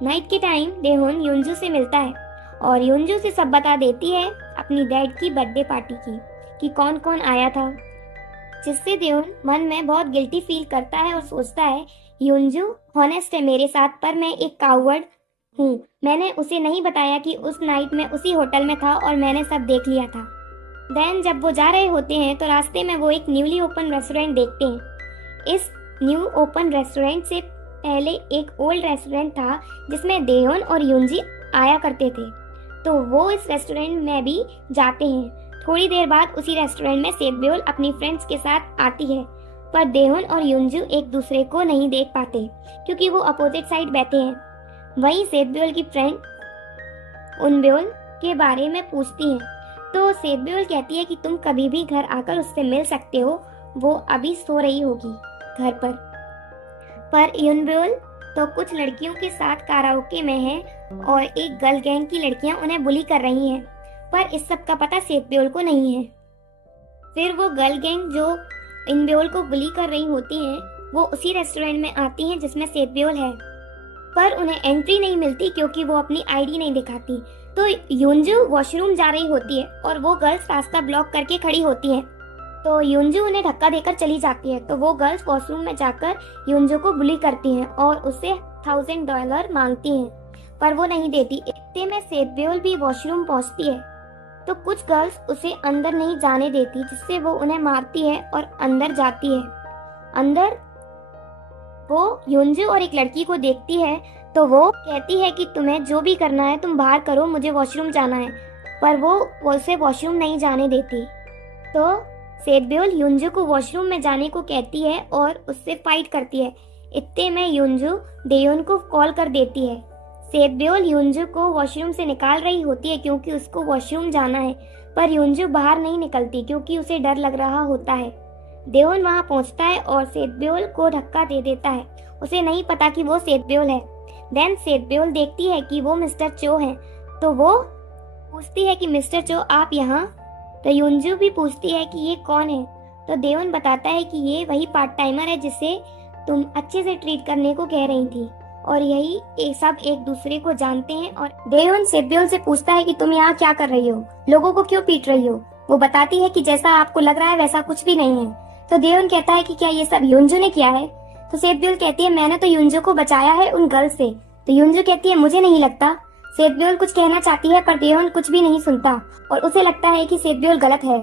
नाइट के टाइम देहुन युंजू से मिलता है और युंजू से सब बता देती है अपनी डैड की बर्थडे पार्टी की कि कौन कौन आया था, जिससे देहुन मन में बहुत गिल्टी फील करता है और सोचता है युंजू हॉनेस्ट है मेरे साथ, पर मैं एक कावर्ड हूँ। मैंने उसे नहीं बताया कि उस नाइट में उसी होटल में था और मैंने सब देख लिया था। देन जब वो जा रहे होते हैं तो रास्ते में वो एक न्यूली ओपन रेस्टोरेंट देखते हैं। इस न्यू ओपन रेस्टोरेंट से पहले एक ओल्ड रेस्टोरेंट था जिसमें देहुन और युंजी आया करते थे, तो वो इस रेस्टोरेंट में भी जाते हैं। थोड़ी देर बाद उसी रेस्टोरेंट में सेतब्योल अपनी फ्रेंड्स के साथ आती है, पर देहुन और युंजू एक दूसरे को नहीं देख पाते क्योंकि वो अपोजिट साइड बैठे हैं। वहीं सेतब्योल की फ्रेंड उनब्योल के बारे में पूछती है, तो सेतब्योल कहती है कि तुम कभी भी घर आकर उससे मिल सकते हो, वो अभी सो रही होगी घर पर युनब्योल तो कुछ लड़कियों के साथ कराओके में है और एक गर्ल गैंग की लड़कियां उन्हें बुली कर रही हैं, पर इस सब का पता सेतब्योल को नहीं है। फिर वो गर्ल गैंग जो इनब्योल को बुली कर रही होती हैं, वो उसी रेस्टोरेंट में आती हैं जिसमें सेतब्योल है, पर उन्हें एंट्री नहीं मिलती क्योंकि वो अपनी आईडी नहीं दिखाती। तो युंजू वॉशरूम जा रही होती है और वो गर्ल्स रास्ता ब्लॉक करके खड़ी होती हैं, तो युंजू उन्हें धक्का देकर चली जाती है। तो वो गर्ल्स वॉशरूम में जाकर युंजू को बुली करती हैं और उससे $1000 मांगती हैं, पर वो नहीं देती। इतने में सेतब्योल भी वॉशरूम पहुंचती है तो कुछ गर्ल्स उसे अंदर नहीं जाने देती, जिससे वो उन्हें मारती है और अंदर जाती है। अंदर वो युंजू और एक लड़की को देखती है, तो वो कहती है कि तुम्हें जो भी करना है तुम बाहर करो, मुझे वॉशरूम जाना है। पर वो उसे वॉशरूम नहीं जाने देती। तो सेतब्योल युंजू को वॉशरूम में जाने को कहती है और उससे फाइट करती है। इतने में युंजू डेयोन को कॉल कर देती है। सेतब्योल युंजू को वॉशरूम से निकाल रही होती है क्योंकि उसको वॉशरूम जाना है, पर युंजू बाहर नहीं निकलती क्योंकि उसे डर लग रहा होता है। डेयोन वहां पहुंचता है और सेतब्योल को धक्का दे देता है। उसे नहीं पता कि वो सेतब्योल है। देन सेतब्योल देखती है कि वो मिस्टर चो है, तो वो पूछती है कि मिस्टर चो आप यहाँ? तो युंजू भी पूछती है कि ये कौन है। तो डेयोन बताता है कि ये वही पार्ट टाइमर है जिसे तुम अच्छे से ट्रीट करने को कह रही थी, और यही सब एक दूसरे को जानते हैं। और डेयोन सेतब्योल से पूछता है कि तुम यहाँ क्या कर रही हो, लोगों को क्यों पीट रही हो? वो बताती है कि जैसा आपको लग रहा है वैसा कुछ भी नहीं है। तो डेयोन कहता है कि क्या ये सब युंजू ने किया है? तो सेतब्योल कहती है मैंने तो युंजू को बचाया है उन गर्ल्स से। तो युंजू कहती है मुझे नहीं लगता। सेतब्योल कुछ कहना चाहती है पर डेयोन कुछ भी नहीं सुनता और उसे लगता है कि सेतब्योल गलत है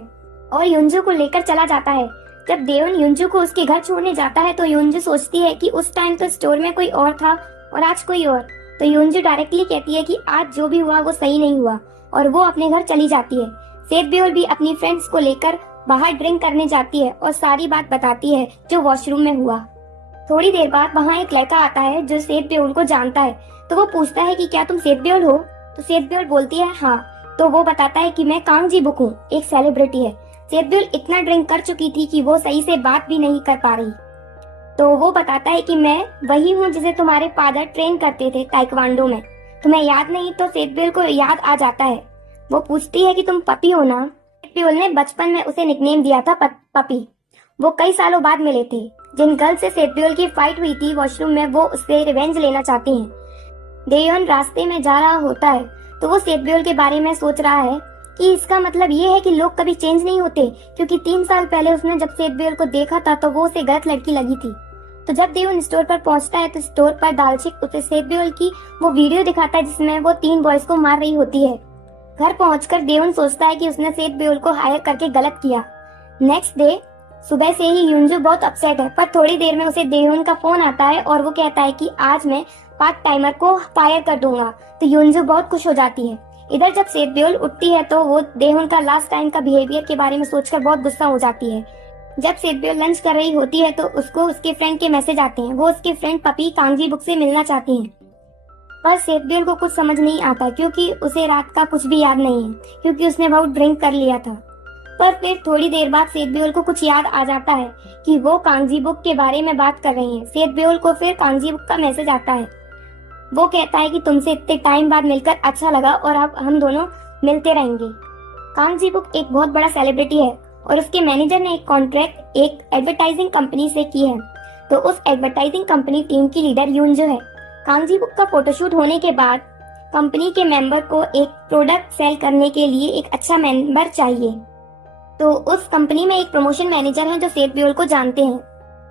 और युंजू को लेकर चला जाता है। जब डेयोन युंजू को उसके घर छोड़ने जाता है तो युंजू सोचती है कि उस टाइम तो स्टोर में कोई और था और आज कोई और। तो युंजू डायरेक्टली कहती है कि आज जो भी हुआ वो सही नहीं हुआ और वो अपने घर चली जाती है। सेतब्योल भी अपनी फ्रेंड्स को लेकर बाहर ड्रिंक करने जाती है और सारी बात बताती है जो वॉशरूम में हुआ। थोड़ी देर बाद वहाँ एक लड़का आता है जो सेतब्योल को जानता है। तो वो पूछता है कि क्या तुम सेतब्योल हो? तो सेतब्योल बोलती है हाँ। तो वो बताता है कि मैं कांग जी बुक हूँ, एक सेलिब्रिटी है। सेतब्योल इतना ड्रिंक कर चुकी थी कि वो सही से बात भी नहीं कर पा रही। तो वो बताता है कि मैं वही हूँ जिसे तुम्हारे फादर ट्रेन करते थे ताइक्वांडो में। तुम्हें याद नहीं? तो सेतब्योल को याद आ जाता है। वो पूछती है कि तुम पपी हो ना? सेतब्योल ने बचपन में उसे निकनेम दिया था पपी। वो कई सालों बाद मिले थे। जिन गर्ल से सेतब्योल की फाइट हुई थी वॉशरूम में, वो उससे रिवेंज लेना चाहती हैं। डेयोन रास्ते में जा रहा होता है तो वो सेतब्योल के बारे में सोच रहा है कि इसका मतलब ये है कि लोग कभी चेंज नहीं होते, क्योंकि 3 साल पहले उसने जब सेतब्योल को देखा था तो वो उसे गलत लड़की लगी थी। तो जब डेयोन स्टोर पर पहुंचता है तो स्टोर पर दालचिक उसे सेतब्योल की वो वीडियो दिखाता है जिसमें वो 3 बॉयज को मार रही होती है। घर पहुंचकर डेयोन सोचता है कि उसने सेतब्योल को हायर करके गलत किया। नेक्स्ट डे सुबह से ही युंजू बहुत अपसेट है, पर थोड़ी देर में उसे डेयोन का फोन आता है और वो कहता है कि आज मैं पार्ट टाइमर को फायर कर दूंगा। तो युंजू बहुत खुश हो जाती है। इधर जब सेतब्योल उठती है तो वो डेयोन का लास्ट टाइम का बिहेवियर के बारे में सोचकर बहुत गुस्सा हो जाती है। जब सेतब्योल लंच कर रही होती है तो उसको उसके फ्रेंड के मैसेज आते हैं। वो उसके फ्रेंड पपी कांगजी बुक से मिलना चाहती हैं, पर सेतब्योल को कुछ समझ नहीं आता क्योंकि उसे रात का कुछ भी याद नहीं है, क्योंकि उसने बहुत ड्रिंक कर लिया था। पर फिर थोड़ी देर बाद सेतब्योल को कुछ याद आ जाता है कि वो कांगजी बुक के बारे में बात कर रही हैं। सेतब्योल को फिर कांगजी बुक का मैसेज आता है। वो कहता है कि तुमसे इतने टाइम बाद मिलकर अच्छा लगा और अब हम दोनों मिलते रहेंगे। कांगजी बुक एक बहुत बड़ा सेलिब्रिटी है और उसके मैनेजर ने एक कॉन्ट्रैक्ट एक एडवर्टाइजिंग कंपनी से की है। तो उस एडवर्टाइजिंग कंपनी टीम की लीडर युंजू है। कांगजी बुक का फोटोशूट होने के बाद कंपनी के मेंबर को एक प्रोडक्ट सेल करने के लिए एक अच्छा मेंबर चाहिए। तो उस कंपनी में एक प्रमोशन मैनेजर है जो सेतब्योल को जानते हैं।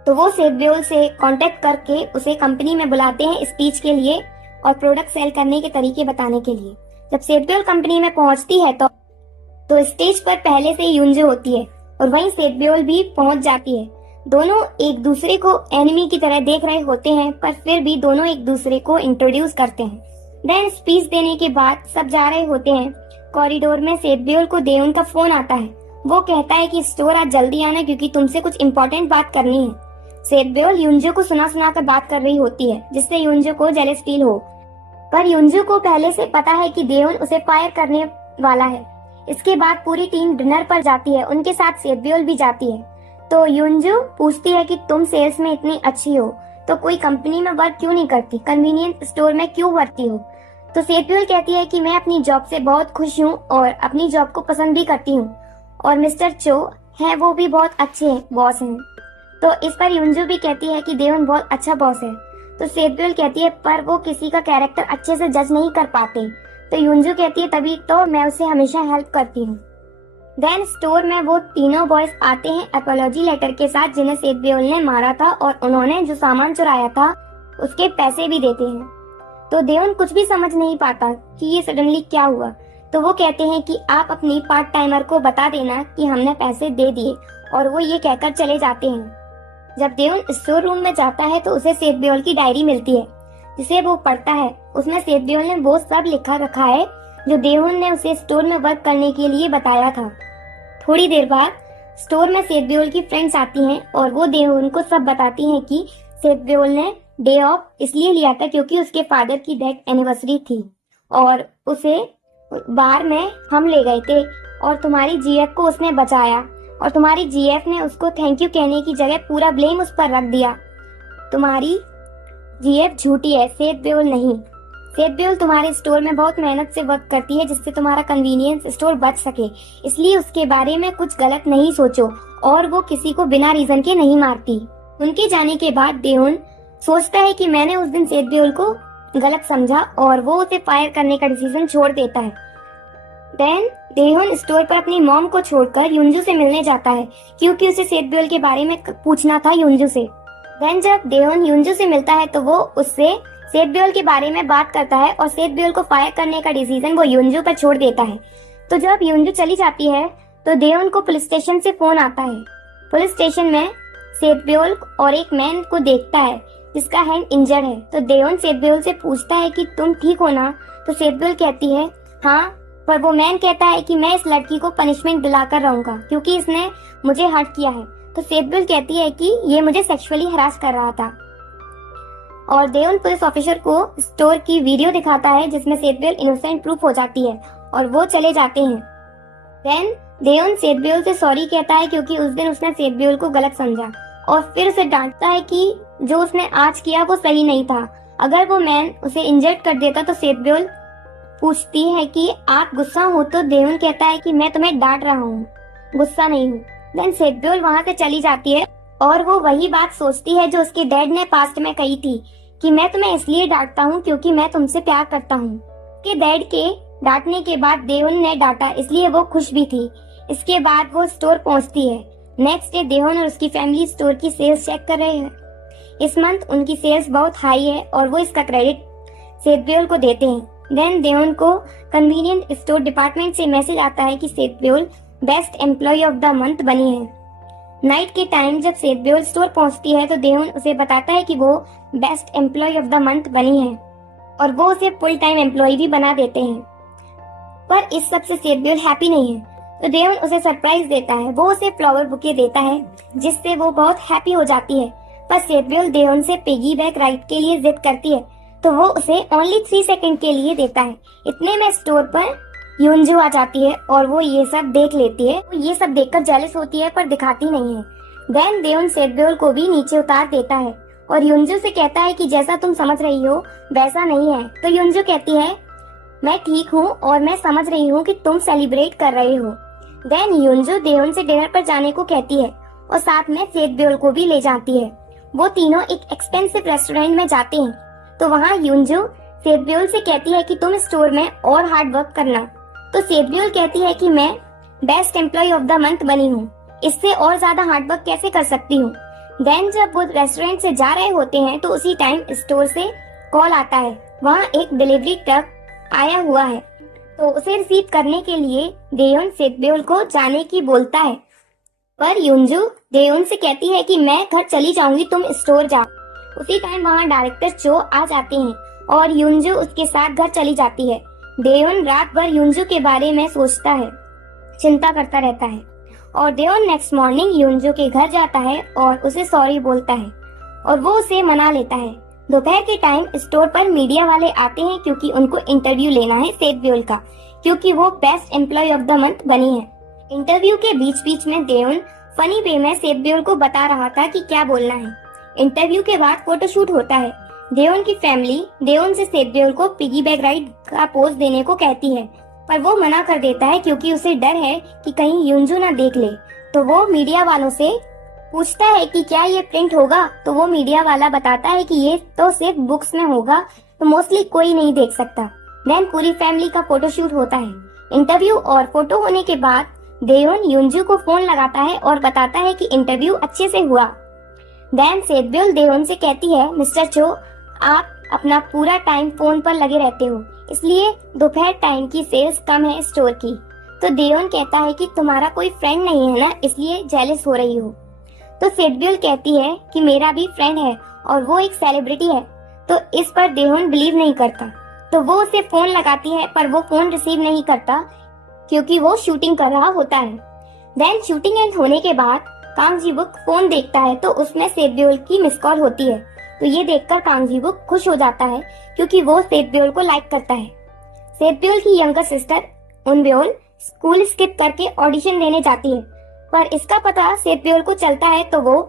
तो वो सेतब्योल से कांटेक्ट करके उसे कंपनी में बुलाते हैं स्पीच के लिए और प्रोडक्ट सेल करने के तरीके बताने के लिए। जब सेतब्योल कंपनी में पहुंचती है तो स्टेज पर पहले से ही युंजू होती है और वहीं सेतब्योल भी पहुंच जाती है। दोनों एक दूसरे को एनिमी की तरह देख रहे होते हैं, पर फिर भी दोनों एक दूसरे को इंट्रोड्यूस करते हैं। देन स्पीच देने के बाद सब जा रहे होते हैं। कॉरिडोर में सेतब्योल को डेयोन का फोन आता है। वो कहता है कि स्टोर आज जल्दी आना क्योंकि तुमसे कुछ इम्पोर्टेंट बात करनी है। सेतब्योल युंजू को सुना सुना कर बात कर रही होती है जिससे युंजू को जेलस फील हो, पर युंजू को पहले से पता है कि डेयोन उसे फायर करने वाला है। इसके बाद पूरी टीम डिनर पर जाती है, उनके साथ सेतब्योल भी जाती है। तो युंजू पूछती है कि तुम सेल्स में इतनी अच्छी हो तो कोई कंपनी में वर्क क्यों नहीं करती, कन्वीनियंस स्टोर में क्यों भरती हो? तो सेतब्योल कहती है कि मैं अपनी जॉब से बहुत खुश हूँ और अपनी जॉब को पसंद भी करती हूँ और मिस्टर चो है वो भी बहुत अच्छे बॉस हैं। तो इस पर युंजू भी कहती है कि डेयोन बहुत अच्छा बॉस है। तो सेतब्योल कहती है पर वो किसी का कैरेक्टर अच्छे से जज नहीं कर पाते। तो युंजू कहती है तभी तो मैं उसे हमेशा हेल्प करती हूँ। देन स्टोर में वो तीनों बॉयज आते हैं अपॉलॉजी लेटर के साथ जिन्हें सेतब्योल ने मारा था और उन्होंने जो सामान चुराया था उसके पैसे भी देते हैं। तो डेयोन कुछ भी समझ नहीं पाता कि ये सडनली क्या हुआ। तो वो कहते हैं कि आप अपनी पार्ट टाइमर को बता देना कि हमने पैसे दे दिए, और वो ये कहकर चले जाते हैं। जब देवन स्टोर रूम में जाता है तो उसे सेठ देओल की डायरी मिलती है, जिसे वो पढ़ता है। उसमें सेठ देओल ने वो सब लिखा रखा है जो देवन ने उसे स्टोर में वर्क करने के लिए बताया था। थोड़ी देर बाद स्टोर में सेठ देओल की फ्रेंड्स आती हैं और वो देवन को सब बताती हैं कि सेठ देओल ने डे ऑफ इसलिए लिया था क्योंकि उसके फादर की डेथ एनिवर्सरी थी और उसे बार में हम ले गए थे और तुम्हारी जीएफ को उसने बचाया, और तुम्हारी जीएफ ने उसको थैंक यू कहने की जगह पूरा ब्लेम उस पर रख दिया। तुम्हारी जीएफ झूठी है, सेठ देओल नहीं। सेठ देओल तुम्हारे स्टोर में बहुत मेहनत से वर्क करती है जिससे तुम्हारा कन्वीनियंस स्टोर बच सके, इसलिए उसके बारे में कुछ गलत नहीं सोचो, और वो किसी को बिना रीजन के नहीं मारती। उनके जाने के बाद देओल सोचता है कि मैंने उस दिन सेठ देओल को गलत समझा और वो उसे फायर करने का डिसीजन छोड़ देता है। देन देवन स्टोर पर अपनी मॉम को छोड़कर युंजू से मिलने जाता है क्योंकि उसे सेठ देओल के बारे में पूछना था युंजू से। देन जब देवन युंजू से मिलता है तो वो उससे सेठ देओल के बारे में बात करता है और सेठ देओल को फायर करने का डिसीजन वो युंजू पर छोड़ देता है। तो जब युंजू चली जाती है तो देवन को पुलिस स्टेशन से फोन आता है। पुलिस स्टेशन में सेठ देओल और एक मैन को देखता है जिसका हैंड इंजर्ड है। तो देवन सेठ देओल से पूछता है कि तुम ठीक हो ना? तो सेठ देओल कहती है हाँ, पर वो मैन कहता है कि मैं इस लड़की को पनिशमेंट दिलाकर रहूंगा क्योंकि इसने मुझे हर्ट किया है। तो सेठ देओल कहती है कि ये मुझे सेक्सुअली हरास कर रहा था, और देवन पुलिस ऑफिसर को स्टोर की वीडियो दिखाता है जिसमें सेठ देओल इनोसेंट प्रूफ हो जाती है और वो चले जाते हैं। देन देवन सेठ देओल से सॉरी कहता है क्योंकि उस दिन उसने सेठ देओल को गलत समझा, और फिर उसे डांटता है कि जो उसने आज किया वो सही नहीं था। अगर वो मैन उसे इंजर्ड कर देता तो सेठ देओल पूछती है कि आप गुस्सा हो? तो देवन कहता है कि मैं तुम्हें डांट रहा हूँ, गुस्सा नहीं हूँ। देन सेठ देओल वहाँ से चली जाती है और वो वही बात सोचती है जो उसके डैड ने पास्ट में कही थी कि मैं तुम्हें इसलिए डांटता हूँ क्योंकि मैं तुमसे प्यार करता हूँ। के डैड के डांटने के बाद देवन ने डांटा इसलिए वो खुश भी थी। इसके बाद वो स्टोर पहुँचती है। नेक्स्ट डे देवन और उसकी फैमिली स्टोर की सेल्स चेक कर रहे हैं। इस मंथ उनकी सेल्स बहुत हाई है और वो इसका क्रेडिट सेठ देओल को देते हैं। देन देवन को कन्वीनियंट स्टोर डिपार्टमेंट से मैसेज आता है कि Seth Deol best employee of the month बनी है। नाइट के टाइम जब सेठ देओल स्टोर पहुंचती है तो देवन उसे बताता है कि वो best employee of the month बनी है और वो उसे फुल टाइम एम्प्लॉय भी बना देते हैं। पर इस सब से सेठ देओल हैप्पी नहीं है, तो देवन उसे सरप्राइज देता है। वो उसे फ्लावर बुके देता है जिससे वो बहुत हैप्पी हो जाती है। पर सेठ देओल देवन से पिगी बैक राइड के लिए जिद करती है तो वो उसे ओनली 3 सेकंड के लिए देता है। इतने में स्टोर पर युंजू आ जाती है और वो ये सब देख लेती है। वो ये सब देखकर जेलस होती है पर दिखाती नहीं है। देन देवन सेठ देओल को भी नीचे उतार देता है और युंजू से कहता है कि जैसा तुम समझ रही हो वैसा नहीं है। तो युंजू कहती है मैं ठीक हूँ और मैं समझ रही हूँ कि तुम सेलिब्रेट कर रहे हो। देन युंजू देवन से डिनर पर जाने को कहती है और साथ में सेठ देओल को भी ले जाती है। वो तीनों एक एक्सपेंसिव रेस्टोरेंट में जाते हैं। तो वहाँ युंजू सेठ देओल से कहती है कि तुम स्टोर में और हार्ड वर्क करना। तो सेठ देओल कहती है कि मैं best employee of the month बनी हूँ, इससे और ज्यादा हार्ड वर्क कैसे कर सकती हूँ। देन जब वो रेस्टोरेंट से जा रहे होते हैं तो उसी टाइम स्टोर से कॉल आता है। वहाँ एक डिलीवरी ट्रक आया हुआ है तो उसे रिसीव करने के लिए देवन सेठ देओल को जाने की बोलता है। पर युंजू देवन से कहती है कि मैं घर चली जाऊंगी, तुम स्टोर जाओ। उसी टाइम वहाँ डायरेक्टर चो आ जाते हैं और युंजू उसके साथ घर चली जाती है। देवन रात भर युंजू के बारे में सोचता है, चिंता करता रहता है और देवन नेक्स्ट मॉर्निंग युंजू के घर जाता है और उसे सॉरी बोलता है और वो उसे मना लेता है। दोपहर के टाइम स्टोर पर मीडिया वाले आते हैं क्योंकि उनको इंटरव्यू लेना है सेठ देओल का, क्योंकि वो best employee of the month बनी है। इंटरव्यू के बीच बीच में देवन फनी वे में सेठ देओल को बता रहा था कि क्या बोलना है। इंटरव्यू के बाद फोटोशूट होता है। देवन की फैमिली देवन से सेठ देओल को पिगी बैक राइड का पोज देने को कहती है पर वो मना कर देता है क्योंकि उसे डर है कि कहीं युंजू ना देख ले। तो वो मीडिया वालों से पूछता है कि क्या ये प्रिंट होगा, तो वो मीडिया वाला बताता है कि ये तो सिर्फ बुक्स में होगा, तो मोस्टली कोई नहीं देख सकता। देन पूरी फैमिली का फोटोशूट होता है। इंटरव्यू और फोटो होने के बाद देवन युंजू को फोन लगाता है और बताता है कि इंटरव्यू अच्छे से हुआ। देन सेठ देओल देवन से कहती है मिस्टर चो, आप अपना पूरा टाइम फोन पर लगे रहते हो, इसलिए दोपहर टाइम की सेल्स कम है स्टोर की। तो देवन कहता है कि तुम्हारा कोई फ्रेंड नहीं है ना, इसलिए जेलस हो रही हो। तो सेड्यूल कहती है कि मेरा भी फ्रेंड है और वो एक सेलिब्रिटी है। तो इस पर देवन बिलीव नहीं करता, तो वो उसे फोन लगाती है, पर वो फोन रिसीव नहीं करता क्योंकि वो शूटिंग कर रहा होता है। देन शूटिंग एंड होने के बाद कांग जी बुक फोन देखता है तो उसमें सेड्यूल की मिस कॉल होती है। तो ये देखकर कांग जी बुक खुश हो जाता है क्योंकि वो सेड्यूल को लाइक करता है। सेड्यूल की यंगर सिस्टर उनब्योल स्कूल स्किप करके ऑडिशन देने जाती है, पर इसका पता सेड्यूल को चलता है तो वो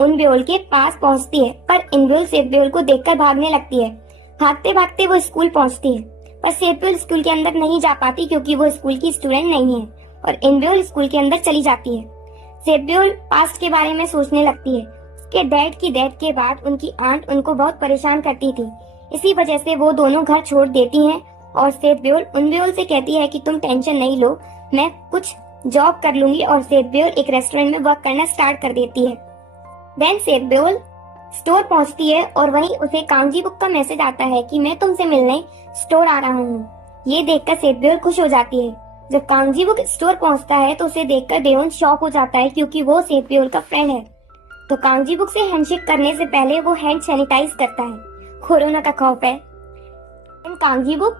उनब्योल के पास पहुंचती है, पर इनब्योल सेड्यूल को देखकर भागने लगती है। भागते भागते वो स्कूल पहुंचती है, पर सेड्यूल स्कूल के अंदर नहीं जा पाती क्योंकि वो स्कूल की स्टूडेंट नहीं है और इनब्योल स्कूल के अंदर चली जाती है। सेड्यूल पास्ट के बारे में सोचने लगती है। उसके डैड की डेथ के बाद उनकी आंट उनको बहुत परेशान करती थी, इसी वजह से वो दोनों घर छोड़ देती हैं और सेड्यूल उनब्योल से कहती है कि तुम टेंशन नहीं लो, मैं कुछ जॉब कर लूंगी, और सेड्यूल एक रेस्टोरेंट में वर्क करना स्टार्ट कर देती है। देन सेड्यूल स्टोर पहुंचती है और वहीं उसे कांग जी बुक का मैसेज आता है कि मैं तुमसे मिलने स्टोर आ रहा हूँ। ये देखकर सेड्यूल खुश हो जाती है। जब कांग जी बुक स्टोर पहुंचता है तो उसे देखकर देवन शॉक हो जाता है क्योंकि वो सेड्यूल का फ्रेंड है। तो कांग जी बुक से हैंडशेक करने से पहले वो हैंड सैनिटाइज करता है, कोरोना का खौफ है। कांग जी बुक,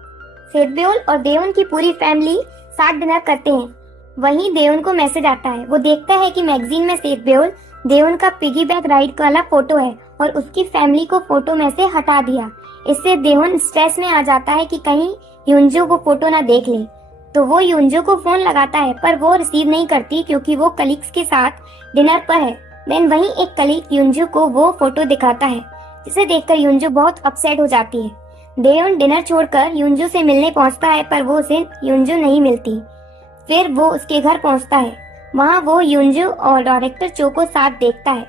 सेड्यूल और देवन की पूरी फैमिली साथ डिनर करते हैं। वहीं देवन को मैसेज आता है। वो देखता है कि मैगजीन में सेड्यूल देवन का पिगी बैक राइड वाला फोटो है और उसकी फैमिली को फोटो में से हटा दिया। इससे देवन स्ट्रेस में आ जाता है कि कहीं यूंजो वो फोटो ना देख ले। तो वो यूंजो को फोन लगाता है, पर वो रिसीव नहीं करती क्योंकि वो कलीग्स के साथ डिनर पर है। देन वहीं एक कलीग यूंजो को वो फोटो दिखाता है, जिसे देखकर यूंजो बहुत अपसेट हो जाती है। देवन डिनर छोड़कर यूंजो से मिलने पहुंचता है, पर वो उसे यूंजो नहीं मिलती। फिर वो उसके घर पहुंचता है। वहाँ वो यूंजो और डायरेक्टर चो को साथ देखता है।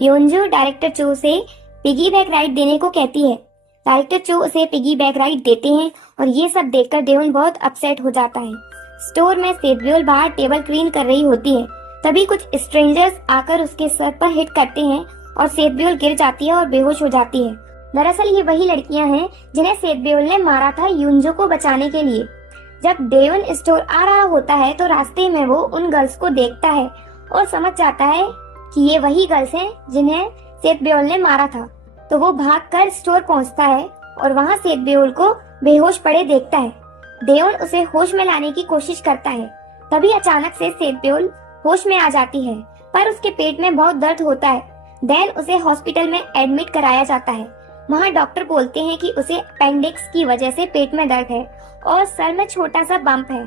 यूंजो डायरेक्टर चो से पिगी बैक राइड देने को कहती है। डायरेक्टर चो उसे पिगी बैक राइड देते हैं और ये सब देखकर देवन बहुत अपसेट हो जाता है। स्टोर में सेड्यूल बाहर टेबल क्लीन कर रही होती है, तभी कुछ स्ट्रेंजर्स आकर उसके सर पर हिट करते हैं और सेड्यूल गिर जाती है और बेहोश हो जाती है। दरअसल ये वही लड़कियां हैं जिन्हें सेड्यूल ने मारा था यूंजो को बचाने के लिए। जब देवन स्टोर आ रहा होता है तो रास्ते में वो उन गर्ल्स को देखता है और समझ जाता है कि ये वही गर्ल्स हैं जिन्हें सेड्यूल ने मारा था। तो वो भागकर स्टोर पहुंचता है और वहां सेड्यूल को बेहोश पड़े देखता है। देवन उसे होश में लाने की कोशिश करता है, तभी अचानक से सेड्यूल होश में आ जाती है, पर उसके पेट में बहुत दर्द होता है। देन उसे हॉस्पिटल में एडमिट कराया जाता है। वहाँ डॉक्टर बोलते हैं कि उसे अपेंडिक्स की वजह से पेट में दर्द है और सर में छोटा सा बम्प है।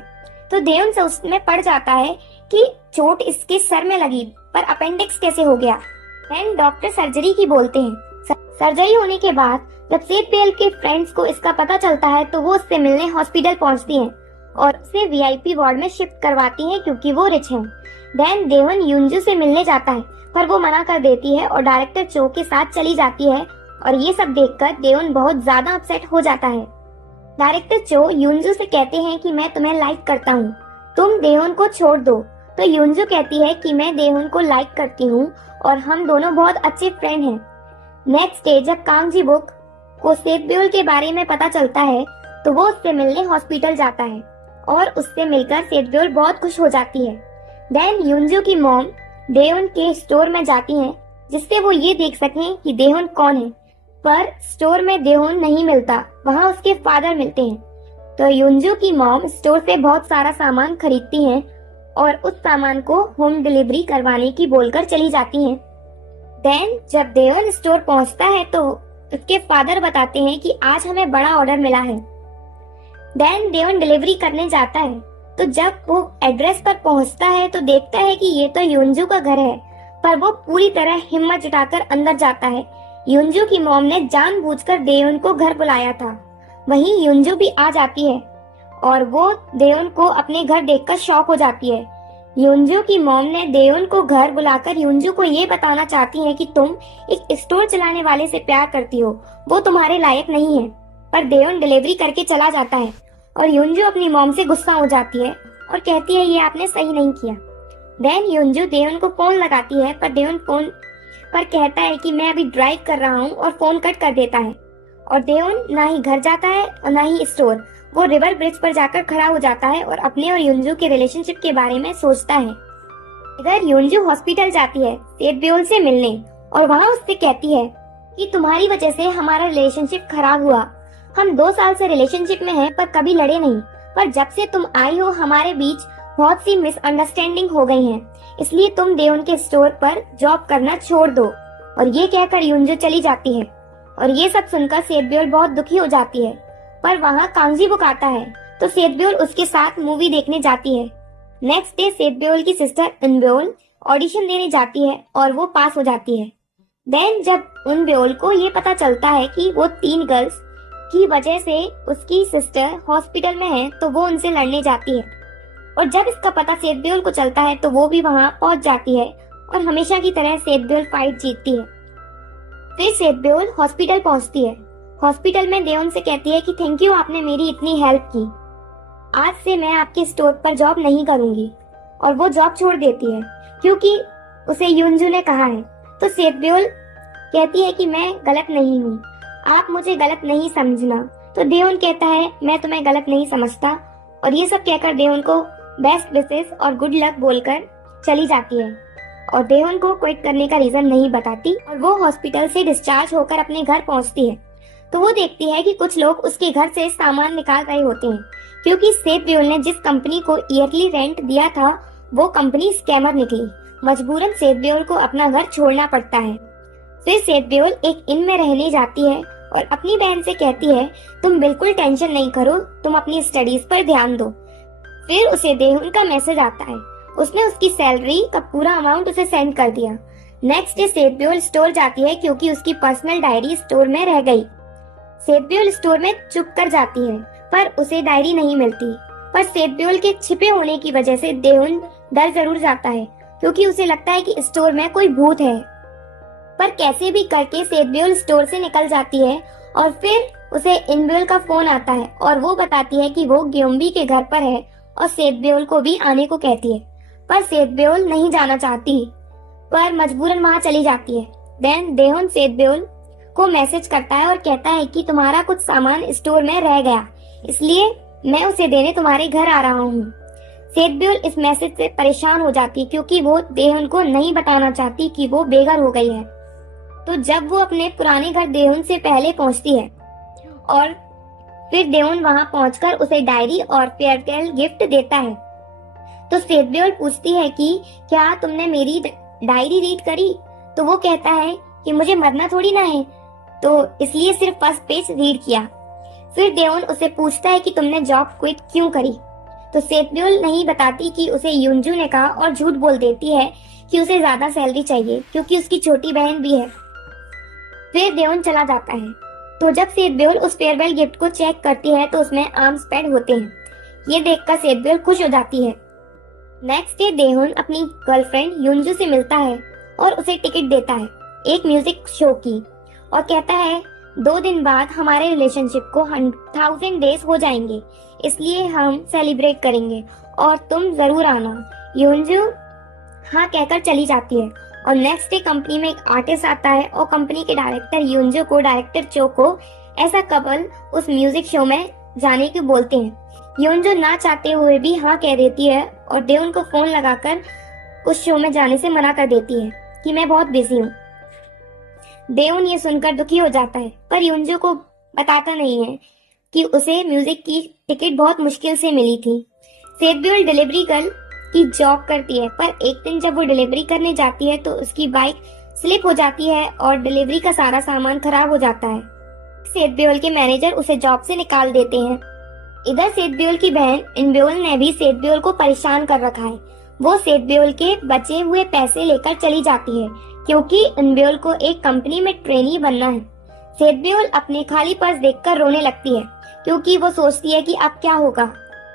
तो देवन से उसमें पड़ जाता है कि चोट इसके सर में लगी, पर अपेंडिक्स कैसे हो गया। देन डॉक्टर सर्जरी की बोलते हैं। सर्जरी होने के बाद जब सेड्यूल के फ्रेंड्स को इसका पता चलता है तो वो उससे मिलने हॉस्पिटल पहुंचती हैं और उसे वीआईपी वार्ड में शिफ्ट करवाती हैं क्योंकि वो रिच हैं। देन देवन यूंजो से मिलने जाता है, पर वो मना कर देती है और डायरेक्टर चो के साथ चली जाती है और ये सब देखकर देवन बहुत ज्यादा अपसेट हो जाता है। डायरेक्टर चो यूंजो से कहते हैं कि मैं तुम्हें लाइक करता हूँ, तुम देवन को छोड़ दो। तो यूंजो कहती है कि मैं देवन को लाइक करती हूँ और हम दोनों बहुत अच्छे फ्रेंड हैं। नेक्स्ट डे जब कांग जी बुक को सेड्यूल के बारे में पता चलता है तो वो उससे मिलने हॉस्पिटल जाता है और उससे मिलकर सेड्यूल बहुत खुश हो जाती है। देन यूंजो की मॉम देवन के स्टोर में जाती हैं जिससे वो ये देख सकें कि देवन कौन है, पर स्टोर में देवन नहीं मिलता, वहाँ उसके फादर मिलते हैं। तो यूंजो की मॉम स्टोर से बहुत सारा सामान खरीदती हैं और उस सामान को होम डिलीवरी करवाने की बोलकर चली जाती हैं। देन जब देवन स्टोर पहुंचता है तो उसके फादर बताते हैं कि आज हमें बड़ा ऑर्डर मिला है। देन देवन डिलीवरी करने जाता है, तो जब वो एड्रेस पर पहुंचता है तो देखता है कि ये तो यूंजो का घर है, पर वो पूरी तरह हिम्मत जुटाकर अंदर जाता है। यूंजो की मॉम ने जानबूझकर देवन को घर बुलाया था। वहीं यूंजो भी आ जाती है और वो देवन को अपने घर देखकर शॉक हो जाती है। यूंजो की मॉम ने देवन को घर बुलाकर यूंजो को ये बताना चाहती है कि तुम एक स्टोर चलाने वाले से प्यार करती हो, वो तुम्हारे लायक नहीं है। पर देवन डिलीवरी करके चला जाता है और यूंजो अपनी मॉम से गुस्सा हो जाती है और कहती है ये आपने सही नहीं किया। देन यूंजो देवन को फोन लगाती है, पर देवन फोन पर कहता है कि मैं अभी ड्राइव कर रहा हूँ और फोन कट कर देता है और देओन ना ही घर जाता है और ना ही स्टोर। वो रिवर ब्रिज पर जाकर खड़ा हो जाता है और अपने और युनजू के रिलेशनशिप के बारे में सोचता है। इधर युनजू हॉस्पिटल जाती है सेतब्योल से मिलने और वहाँ उससे कहती है कि तुम्हारी वजह से हमारा रिलेशनशिप खराब हुआ। हम 2 साल से रिलेशनशिप में हैं पर कभी लड़े नहीं, पर जब से तुम आई हो हमारे बीच बहुत सी मिसअंडरस्टैंडिंग हो गई हैं, इसलिए तुम देओन के स्टोर पर जॉब करना छोड़ दो। और ये कहकर युनजू चली जाती है और ये सब सुनकर सेतब्योल बहुत दुखी हो जाती है। पर वहाँ कांजी बुक आता है तो सेतब्योल उसके साथ मूवी देखने जाती है। नेक्स्ट डे सेतब्योल की सिस्टर इनब्योल ऑडिशन देने जाती है और वो पास हो जाती है। देन जब इनब्योल को ये पता चलता है कि वो 3 गर्ल्स की वजह से उसकी सिस्टर हॉस्पिटल में है तो वो उनसे लड़ने जाती है। और जब इसका पता सेतब्योल को चलता है तो वो भी वहाँ पहुँच जाती है और हमेशा की तरह सेतब्योल फाइट जीतती है। फिर सेतब्योल हॉस्पिटल पहुँचती है। हॉस्पिटल में देओन से कहती है कि थैंक यू, आपने मेरी इतनी हेल्प की। आज से मैं आपके स्टोर पर जॉब नहीं करूंगी। और वो जॉब छोड़ देती है क्योंकि उसे युनजू ने कहा है। तो सेतब्योल कहती है कि मैं गलत नहीं हूँ, आप मुझे गलत नहीं समझना। तो देओन कहता है मैं तुम्हें गलत नहीं समझता। और ये सब कहकर देओन को बेस्ट विशेस और गुड लक बोलकर चली जाती है और देओन को क्विट करने का रीजन नहीं बताती। और वो हॉस्पिटल से डिस्चार्ज होकर अपने घर पहुंचती है तो वो देखती है कि कुछ लोग उसके घर से सामान निकाल रहे होते हैं क्योंकि सेतब्योल ने जिस कंपनी को ईयरली रेंट दिया था वो कंपनी स्कैमर निकली। मजबूरन सेतब्योल को अपना घर छोड़ना पड़ता है। फिर सेतब्योल एक इन में रहने जाती है और अपनी बहन से कहती है तुम बिल्कुल टेंशन नहीं करो, तुम अपनी स्टडीज पर ध्यान दो। फिर उसे देओन का मैसेज आता है, उसने उसकी सैलरी का पूरा अमाउंट उसे सेंड कर दिया। नेक्स्ट डे सेतब्योल स्टोर जाती है क्योंकि उसकी पर्सनल डायरी स्टोर में रह गई। सेतब्योल स्टोर में चुप कर जाती है पर उसे डायरी नहीं मिलती। पर सेतब्योल के छिपे होने की वजह से देओन डर जरूर जाता है क्योंकि उसे लगता है कि स्टोर में कोई भूत है। पर कैसे भी करके सेतब्योल स्टोर से निकल जाती है और फिर उसे इनब्योल का फोन आता है और वो बताती है कि वो ग्योम्बी के घर पर है और सेतब्योल को भी आने को कहती है। पर सेतब्योल नहीं जाना चाहती पर मजबूरन वहाँ चली जाती है। देन देओन सेतब्योल को मैसेज करता है और कहता है कि तुम्हारा कुछ सामान स्टोर में रह गया, इसलिए मैं उसे देने तुम्हारे घर आ रहा हूँ। सेतब्योल इस मैसेज से परेशान हो जाती क्योंकि वो देओन को नहीं बताना चाहती कि वो बेघर हो गई है। तो जब वो अपने पुराने घर देओन से पहले पहुंचती है और फिर देओन वहां पहुंचकर उसे डायरी और फेयरटेल गिफ्ट देता है तो सेतब्योल पूछती है कि क्या तुमने मेरी डायरी रीड करी? तो वो कहता है कि मुझे मरना थोड़ी ना है, तो इसलिए सिर्फ फर्स्ट पेज रीड किया। फिर देओन उसे पूछता है कि तुमने जॉब क्विट क्यों करी? तो सेतब्योल नहीं बताती कि उसे युनजू ने कहा और झूठ बोल देती है कि उसे ज्यादा सैलरी चाहिए क्योंकि उसकी छोटी बहन भी है। फिर देओन चला जाता है। तो जब सेतब्योल उस फेयरवेल गिफ्ट को चेक करती है तो उसमें आर्म्स पैड होते हैं। ये देखकर सेतब्योल खुश हो जाती है। नेक्स्ट डे देओन अपनी गर्लफ्रेंड युनजू से मिलता है और उसे टिकट देता है एक म्यूजिक शो की और कहता है 2 दिन बाद हमारे रिलेशनशिप को 1000 डेज हो जाएंगे, इसलिए हम सेलिब्रेट करेंगे और तुम जरूर आना। युनजू हाँ कहकर चली जाती है और नेक्स्ट डे कंपनी में एक आर्टिस्ट आता है और कंपनी के डायरेक्टर युनजू को डायरेक्टर चो को ऐसा कपल उस म्यूजिक शो में जाने को बोलते हैं। युनजू ना चाहते हुए भी हाँ कह देती है और देओन को फोन लगाकर उस शो में जाने से मना कर देती है कि मैं बहुत बिजी हूँ। देओन ये सुनकर दुखी हो जाता है पर युनजू को बताता नहीं है कि उसे म्यूजिक की टिकट बहुत मुश्किल से मिली थी। सेतब्योल डिलीवरी गर्ल की जॉब करती है पर एक दिन जब वो डिलीवरी करने जाती है तो उसकी बाइक स्लिप हो जाती है और डिलीवरी का सारा सामान खराब हो जाता है। सेतब्योल के मैनेजर उसे जॉब से निकाल देते हैं। इधर सेतब्योल की बहन इनब्योल ने भी सेतब्योल को परेशान कर रखा है। वो सेतब्योल के बचे हुए पैसे लेकर चली जाती है क्योंकि इनब्योल को एक कंपनी में ट्रेनी बनना है। सेतब्योल अपने खाली पर्स देखकर रोने लगती है क्योंकि वो सोचती है कि अब क्या होगा।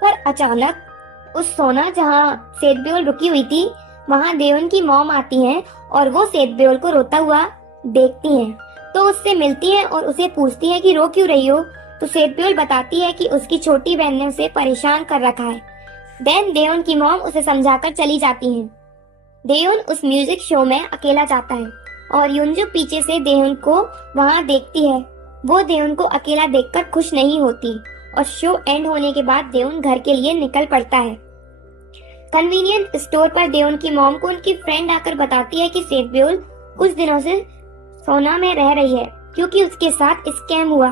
पर अचानक उस सोना जहाँ सेतब्योल रुकी हुई थी वहाँ देओन की मॉम आती हैं और वो सेतब्योल को रोता हुआ देखती हैं तो उससे मिलती है और उसे पूछती है कि रो क्यों रही हो। तो सेतब्योल बताती है कि उसकी छोटी बहन ने उसे परेशान कर रखा है। देन देओन की मॉम उसे समझाकर चली जाती हैं। देओन उस म्यूजिक शो में अकेला जाता है और युनजू पीछे से देओन को वहाँ देखती है। वो देवन को अकेला देखकर खुश नहीं होती और शो एंड होने के बाद देवन घर के लिए निकल पड़ता है। कन्वीनियंट स्टोर पर देवन की मॉम को उनकी फ्रेंड आकर बताती है कि सेब्योल कुछ दिनों से सोना में रह रही है क्योंकि उसके साथ स्कैम हुआ।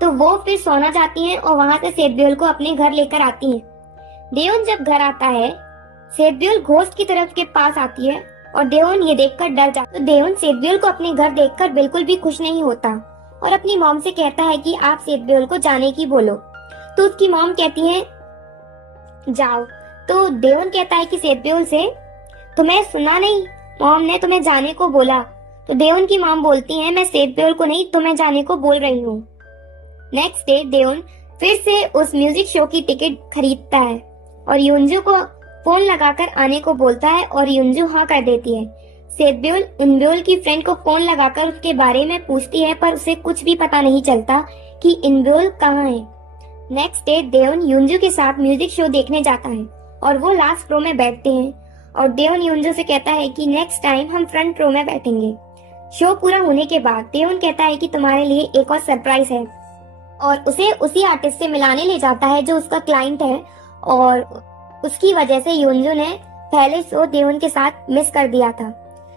तो वो फिर सोना जाती हैं और वहां से सेब्योल को अपने घर लेकर आती हैं। देवन जब घर आता है, सेब्योल घोस्ट की तरफ के पास आती है और देवन ये देखकर डर जाता है। तो देवन सेब्योल को अपने घर देखकर बिल्कुल भी खुश नहीं होता और अपनी मॉम से कहता है कि आप सेब्योल को जाने की बोलो। तो उसकी मॉम कहती है जाओ। तो देवन कहता है कि सेब्योल से, तुम्हें सुना नहीं, मॉम ने तुम्हें जाने को बोला। तो देवन की मॉम बोलती है मैं सेब्योल को नहीं तुम्हें जाने को बोल रही हूँ। नेक्स्ट डे देवन फिर से उस म्यूजिक शो की टिकट खरीदता है और युंजू को फोन लगाकर आने को बोलता है और युंजू हाँ कर देती है। सेब्योल इनब्योल की फ्रेंड को फोन लगाकर उसके बारे में पूछती है पर उसे कुछ भी पता नहीं चलता कि इनब्योल कहाँ है। नेक्स्ट डे देवन युंजू के साथ म्यूजिक शो देखने जाता है और वो लास्ट रो में बैठते हैं और देवन युंजू से कहता है कि नेक्स्ट टाइम हम फ्रंट रो में बैठेंगे। शो पूरा होने के बाद देवन कहता है कि तुम्हारे लिए एक और सरप्राइज है और उसे उसी आर्टिस्ट से मिलाने ले जाता है जो उसका क्लाइंट है और उसकी वजह से युंजू ने पहले शो देवन के साथ मिस कर दिया था।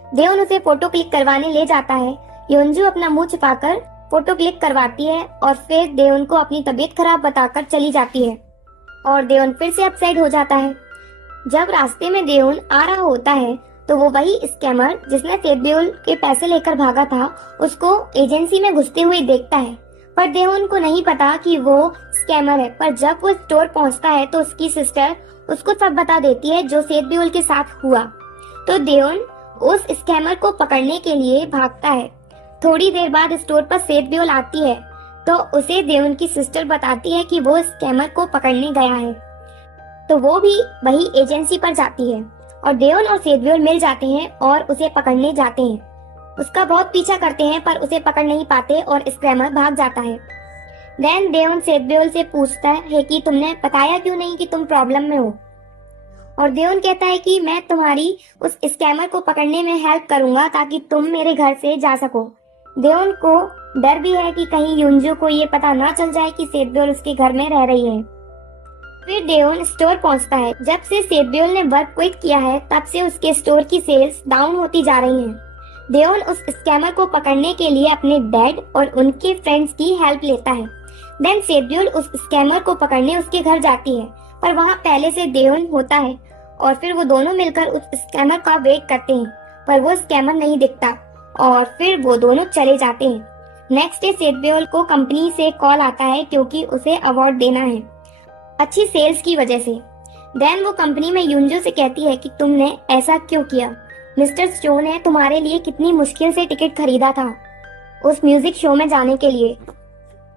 देवन उसे फोटो क्लिक करवाने ले जाता है। युंजू अपना मुंह छुपाकर फोटो क्लिक करवाती है और फिर देवन को अपनी तबीयत खराब बताकर चली जाती है और देवन फिर से अपसाइड हो जाता है। जब रास्ते में देवन आ रहा होता है तो वो वही स्कैमर जिसने सेब्योल के पैसे लेकर भागा था उसको एजेंसी में घुसते हुए देखता है, पर देवन को नहीं पता कि वो स्कैमर है। पर जब वो स्टोर पहुंचता है तो उसकी सिस्टर उसको सब बता देती है जो सेब्योल के साथ हुआ। तो देवन उस स्कैमर को पकड़ने के लिए भागता है। थोड़ी देर बाद स्टोर पर सेब्योल आती है तो उसे देवन की सिस्टर बताती है कि वो स्कैमर को पकड़ने गया है। तो वो भी वही एजेंसी पर जाती है और देवन और सेब्योल मिल जाते हैं और उसे पकड़ने जाते हैं। उसका बहुत पीछा करते हैं पर उसे पकड़ नहीं पाते और स्कैमर भाग जाता है। देन देवन सेब्योल से पूछता है कि तुमने बताया क्यों नहीं कि तुम प्रॉब्लम में हो। और देवन कहता है कि मैं तुम्हारी उस स्कैमर को पकड़ने में हेल्प करूंगा ताकि तुम मेरे घर से जा सको। देवन को डर भी है कि कहीं युंजू को ये पता ना चल जाए कि सेब्योल उसके घर में रह रही है। फिर देवन स्टोर पहुंचता है। जब से सेब्योल ने वर्क क्विट किया है तब से उसके स्टोर की सेल्स डाउन होती जा रही हैं। देवन उस स्कैमर को पकड़ने के लिए अपने डैड और उनके फ्रेंड्स की हेल्प लेता है। देन सेब्योल उस स्कैमर को पकड़ने उसके घर जाती है पर वहाँ पहले से देवन होता है और फिर वो दोनों मिलकर उस स्कैमर का वेट करते हैं पर वो स्कैमर नहीं दिखता और फिर वो दोनों चले जाते हैं। नेक्स्ट डे सेब्योल को कंपनी से कॉल आता है क्योंकि उसे अवार्ड देना है अच्छी सेल्स की वजह से। देन वो कंपनी में युंजू से कहती है कि तुमने ऐसा क्यों किया। मिस्टर चो ने तुम्हारे लिए कितनी मुश्किल से टिकट खरीदा था उस म्यूजिक शो में जाने के लिए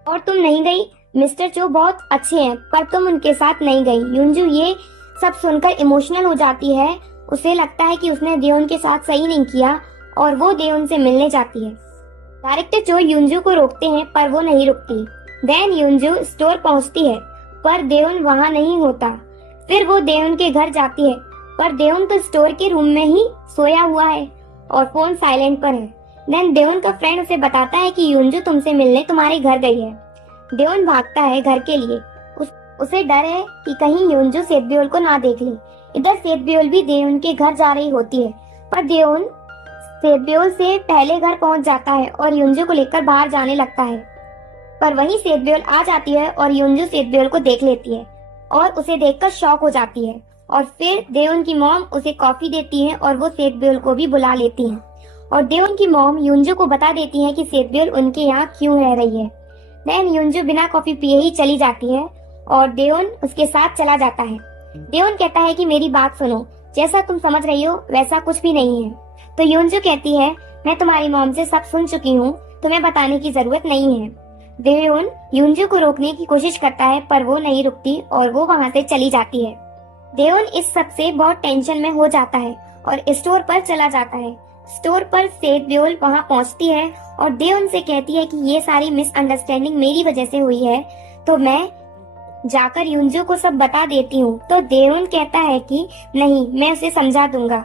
और तुम नहीं गई। मिस्टर चो बहुत अच्छे हैं पर तुम उनके साथ नहीं गई। युंजू ये सब सुनकर इमोशनल हो जाती है। उसे लगता है कि उसने देवन के साथ सही नहीं किया और वो देवन से मिलने जाती है। डायरेक्टर चो युंजू को रोकते हैं पर वो नहीं रुकती। देन युंजू स्टोर पहुंचती है पर देवन वहाँ नहीं होता। फिर वो देवन के घर जाती है पर देवन तो स्टोर के रूम में ही सोया हुआ है और फोन साइलेंट पर है। देन देवन का फ्रेंड उसे बताता है कि युंजू तुमसे मिलने तुम्हारे घर गई है। देवन भागता है घर के लिए। उसे डर है कि कहीं युंजू सेब्योल को ना देख ले। इधर सेब्योल भी देवन के घर जा रही होती है पर देवन सेब्योल से पहले घर पहुंच जाता है और युंजू को लेकर बाहर जाने लगता है। पर वहीं सेब्योल आ जाती है और युंजू सेब्योल को देख लेती है और उसे देखकर शॉक हो जाती है और फिर देवन की मॉम उसे कॉफी देती है और वो सेब्योल को भी बुला लेती है और देवन की मॉम युंजू को बता देती है कि सेब्योल उनके यहाँ क्यों रह रही है। देन युंजू बिना कॉफी पिए ही चली जाती है और देवन उसके साथ चला जाता है। देवन कहता है कि मेरी बात सुनो, जैसा तुम समझ रही हो वैसा कुछ भी नहीं है। तो युंजू कहती है मैं तुम्हारी मॉम से सब सुन चुकी हूँ, तुम्हें बताने की जरूरत नहीं है। देवन युंजू को रोकने की कोशिश करता है पर वो नहीं रुकती और वो वहाँ से चली जाती है। देवन इस सब से बहुत टेंशन में हो जाता है और स्टोर पर चला जाता है। स्टोर पर सेब्योल वहाँ पहुँचती है और देवन से कहती है कि ये सारी मिसअंडरस्टैंडिंग मेरी वजह से हुई है तो मैं जाकर युंजू को सब बता देती हूँ। तो देवन कहता है कि नहीं, मैं उसे समझा दूंगा।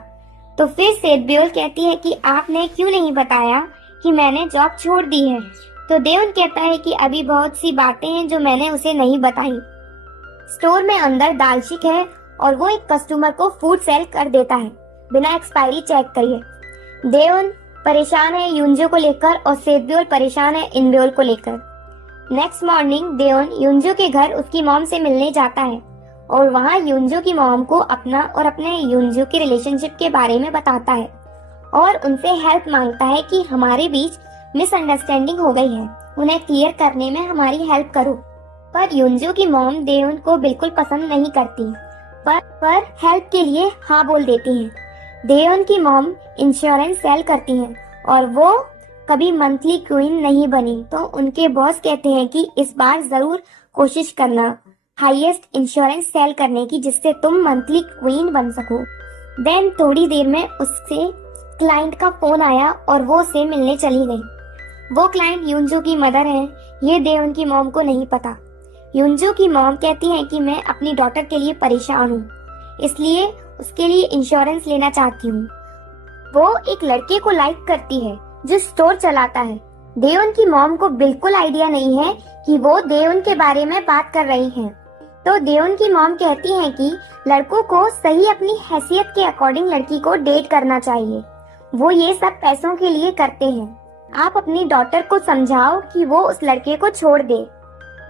तो फिर सेब्योल कहती है कि आपने क्यों नहीं बताया कि मैंने जॉब छोड़ दी है। तो देवन कहता है कि अभी बहुत सी बातें हैं जो मैंने उसे नहीं बताई। स्टोर में अंदर दालशिक है और वो एक कस्टमर को फूड सेल कर देता है बिना एक्सपायरी चेक करिए। देवन परेशान है युंजो को लेकर और सेतब्योल परेशान है इनब्योल को लेकर। नेक्स्ट मॉर्निंग देवन युंजो के घर उसकी मॉम से मिलने जाता है और वहाँ युंजो की मॉम को अपना और अपने युंजो के रिलेशनशिप के बारे में बताता है और उनसे हेल्प मांगता है कि हमारे बीच मिसअंडरस्टैंडिंग हो गई है, उन्हें क्लियर करने में हमारी हेल्प करो। पर युंजो की मॉम देवन को बिल्कुल पसंद नहीं करती पर हेल्प के लिए हाँ बोल देती हैं। देवन की मॉम इंश्योरेंस सेल करती हैं और वो कभी मंथली क्वीन नहीं बनी, तो उनके बॉस कहते हैं कि इस बार जरूर कोशिश करना हाईएस्ट इंश्योरेंस सेल करने की जिससे तुम मंथली क्वीन बन सको। देन थोड़ी देर में उससे क्लाइंट का फोन आया और वो उसे मिलने चली गई। वो क्लाइंट युंजो की मदर है, ये देवन की मॉम को नहीं पता। युंजो की मॉम कहती है कि मैं अपनी डॉटर के लिए परेशान हूँ, इसलिए उसके लिए इंश्योरेंस लेना चाहती हूँ। वो एक लड़के को लाइक करती है जो स्टोर चलाता है। देवन की मॉम को बिल्कुल आइडिया नहीं है कि वो देवन के बारे में बात कर रही हैं। तो देवन की मॉम कहती है कि लड़कों को सही अपनी हैसियत के अकॉर्डिंग लड़की को डेट करना चाहिए, वो ये सब पैसों के लिए करते हैं। आप अपनी डॉटर को समझाओ कि वो उस लड़के को छोड़ दे।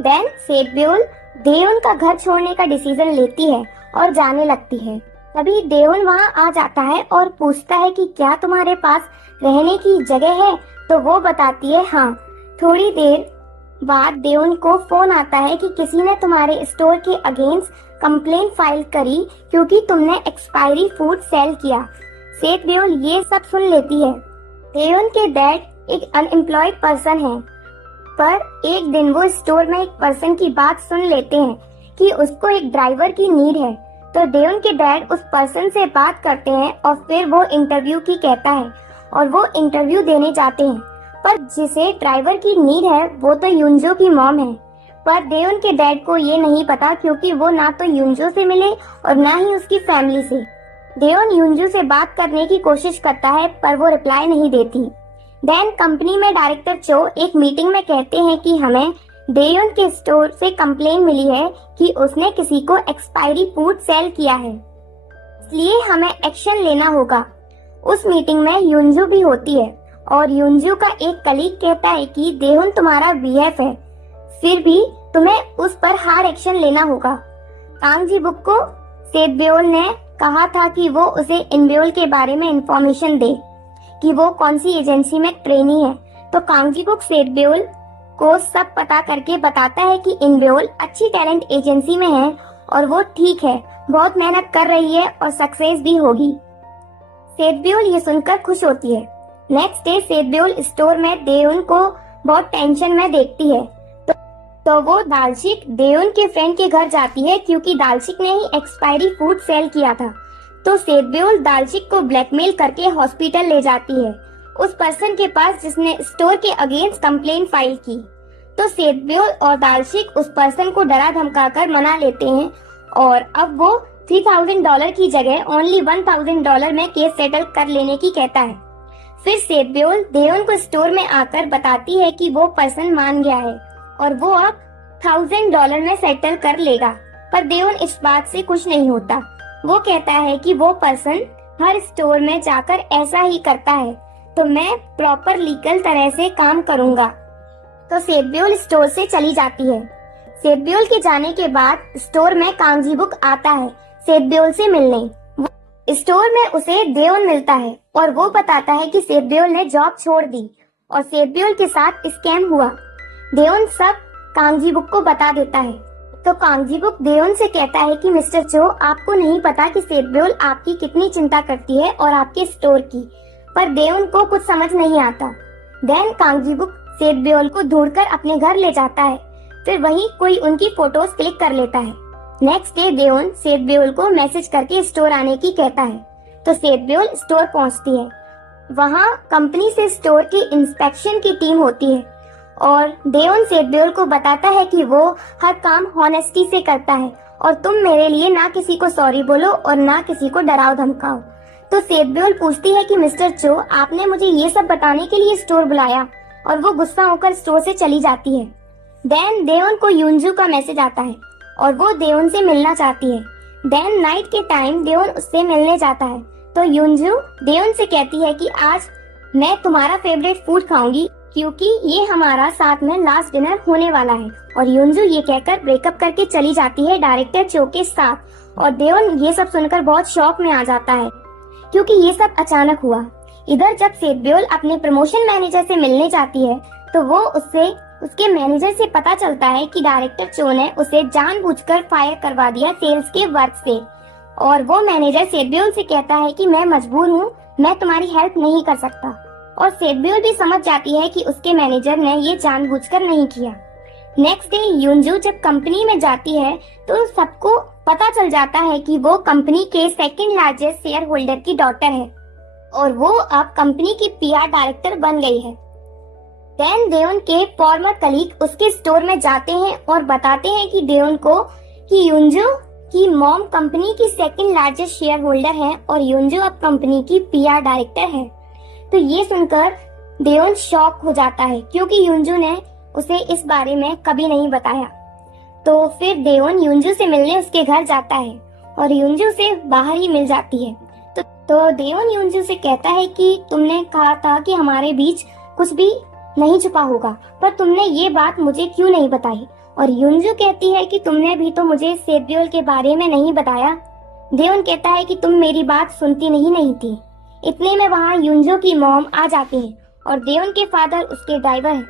देन सेतब्योल देवन का घर छोड़ने का डिसीजन लेती है और जाने लगती है। तभी देवन वहाँ आ जाता है और पूछता है कि क्या तुम्हारे पास रहने की जगह है, तो वो बताती है हाँ। थोड़ी देर बाद देवन को फोन आता है कि किसी ने तुम्हारे स्टोर के अगेंस्ट कंप्लेंट फाइल करी क्योंकि तुमने एक्सपायरी फूड सेल किया। सेतब्योल ये सब सुन लेती है। देवन के डैड एक अनएम्प्लॉयड पर्सन है, पर एक दिन वो स्टोर में एक पर्सन की बात सुन लेते हैं कि उसको एक ड्राइवर की नीड है। तो देवन के डैड उस पर्सन से बात करते हैं और फिर वो इंटरव्यू की कहता है और वो इंटरव्यू देने जाते हैं। पर जिसे ड्राइवर की नीड है वो तो युंजो की मॉम है, पर देवन के डैड को ये नहीं पता क्योंकि वो ना तो युंजो से मिले और ना ही उसकी फैमिली से। देवन युंजो से बात करने की कोशिश करता है पर वो रिप्लाई नहीं देती। देन कंपनी में डायरेक्टर चो एक मीटिंग में कहते हैं कि हमें देवन के स्टोर से कंप्लेन मिली है कि उसने किसी को एक्सपायरी फूड सेल किया है, इसलिए हमें एक्शन लेना होगा। उस मीटिंग में युंजो भी होती है और युंजो का एक कलीग कहता है कि देवन तुम्हारा बीएफ है, फिर भी तुम्हें उस पर हार्ड एक्शन लेना होगा। कांगजी बुक को सेतब्योल ने कहा था कि वो उसे इनब्योल के बारे में इंफॉर्मेशन दे कि वो कौन सी एजेंसी में ट्रेनी है। तो कांगजी बुक सेतब्योल को सब पता करके बताता है कि इनब्योल अच्छी टैलेंट एजेंसी में है और वो ठीक है, बहुत मेहनत कर रही है और सक्सेस भी होगी। सेतब्योल ये सुनकर खुश होती है। नेक्स्ट डे सेतब्योल स्टोर में देवन को बहुत टेंशन में देखती है, तो वो दालशिक देवन के फ्रेंड के घर जाती है क्योंकि दालशिक ने ही एक्सपायरी फूड सेल किया था। तो सेतब्योल दालशिक को ब्लैकमेल करके हॉस्पिटल ले जाती है उस पर्सन के पास जिसने स्टोर के अगेंस्ट कंप्लेंट फाइल की। तो सेतब्योल और दालशिक उस पर्सन को डरा धमकाकर मना लेते हैं और अब वो $3000 की जगह ओनली $1000 में केस सेटल कर लेने की कहता है। फिर सेतब्योल देवन को स्टोर में आकर बताती है कि वो पर्सन मान गया है और वो अब $1000 में सेटल कर लेगा, पर देवन इस बात से खुश नहीं होता। वो कहता है कि वो पर्सन हर स्टोर में जाकर ऐसा ही करता है, तो मैं प्रॉपर लीगल तरह से काम करूंगा। तो सेतब्योल स्टोर से चली जाती है। सेतब्योल के जाने के बाद स्टोर में कांगजी बुक आता है सेतब्योल से मिलने। स्टोर में उसे देवन मिलता है और वो बताता है कि सेतब्योल ने जॉब छोड़ दी और सेतब्योल के साथ स्कैम हुआ। देवन सब कांगजी बुक को बता देता है। तो कांगजी बुक देवन से कहता है कि मिस्टर चो, आपको नहीं पता कि सेतब्योल आपकी कितनी चिंता करती है और आपके स्टोर की, पर देवन को कुछ समझ नहीं आता। देन कांगजी बुक सेतब्योल को ढूंढकर अपने घर ले जाता है, फिर वहीं कोई उनकी फोटोज क्लिक कर लेता है। नेक्स्ट डे देवन सेतब्योल को मैसेज करके स्टोर आने की कहता है, तो सेतब्योल स्टोर पहुंचती है। वहां कंपनी से स्टोर की इंस्पेक्शन की टीम होती है और देवन सेतब्योल को बताता है कि वो हर काम हॉनेस्टी से करता है और तुम मेरे लिए ना किसी को सॉरी बोलो और ना किसी को डराओ धमकाओ। तो सेतब्योल पूछती है कि मिस्टर चो, आपने मुझे ये सब बताने के लिए स्टोर बुलाया, और वो गुस्सा होकर स्टोर से चली जाती है। देन देवन को यूनजू का मैसेज आता है और वो देवन से मिलना चाहती है। देन नाइट के टाइम देवन उससे मिलने जाता है तो यूनजू देवन से कहती है कि आज मैं तुम्हारा फेवरेट फूड खाऊंगी क्योंकि ये हमारा साथ में लास्ट डिनर होने वाला है। और यूनजू ये कहकर ब्रेकअप करके चली जाती है डायरेक्टर चो के साथ। और देवन ये सब सुनकर बहुत शॉक में आ जाता है क्योंकि ये सब अचानक हुआ। इधर जब सेतब्योल अपने प्रमोशन मैनेजर से मिलने जाती है तो वो उसके मैनेजर से पता चलता है कि डायरेक्टर चो ने उसे जानबूझकर फायर करवा दिया सेल्स के वर्क से। और वो मैनेजर सेतब्योल से कहता है कि मैं मजबूर हूँ, मैं तुम्हारी हेल्प नहीं कर सकता। और सेतब्योल भी समझ जाती है कि उसके मैनेजर ने ये जानबूझकर नहीं किया। नेक्स्ट डे यूनजू जब कंपनी में जाती है तो सबको पता चल जाता है कि वो कंपनी के सेकंड लार्जेस्ट शेयर होल्डर की डॉटर है और वो अब कंपनी की पीआर डायरेक्टर बन गई है। देन देवन के फॉर्मर कलीग उसके स्टोर में जाते हैं और बताते हैं कि देवन को कि यूनजू की मॉम कंपनी की सेकंड लार्जेस्ट शेयर होल्डर है और यूनजू अब कंपनी की पीआर डायरेक्टर है। तो ये सुनकर देवन शॉक हो जाता है क्योंकि यूनजू ने उसे इस बारे में कभी नहीं बताया। तो फिर देवन यूनजू से मिलने उसके घर जाता है और यूनजू से बाहर ही मिल जाती है। तो देवन यूनजू से कहता है कि तुमने कहा था कि हमारे बीच कुछ भी नहीं छुपा होगा, पर तुमने ये बात मुझे क्यों नहीं बताई। और यूनजू कहती है कि तुमने भी तो मुझे सेतब्योल के बारे में नहीं बताया। देवन कहता है कि तुम मेरी बात सुनती नहीं थी। इतने में वहाँ यूनजू की मॉम आ जाती है और देवन के फादर उसके ड्राइवर हैं।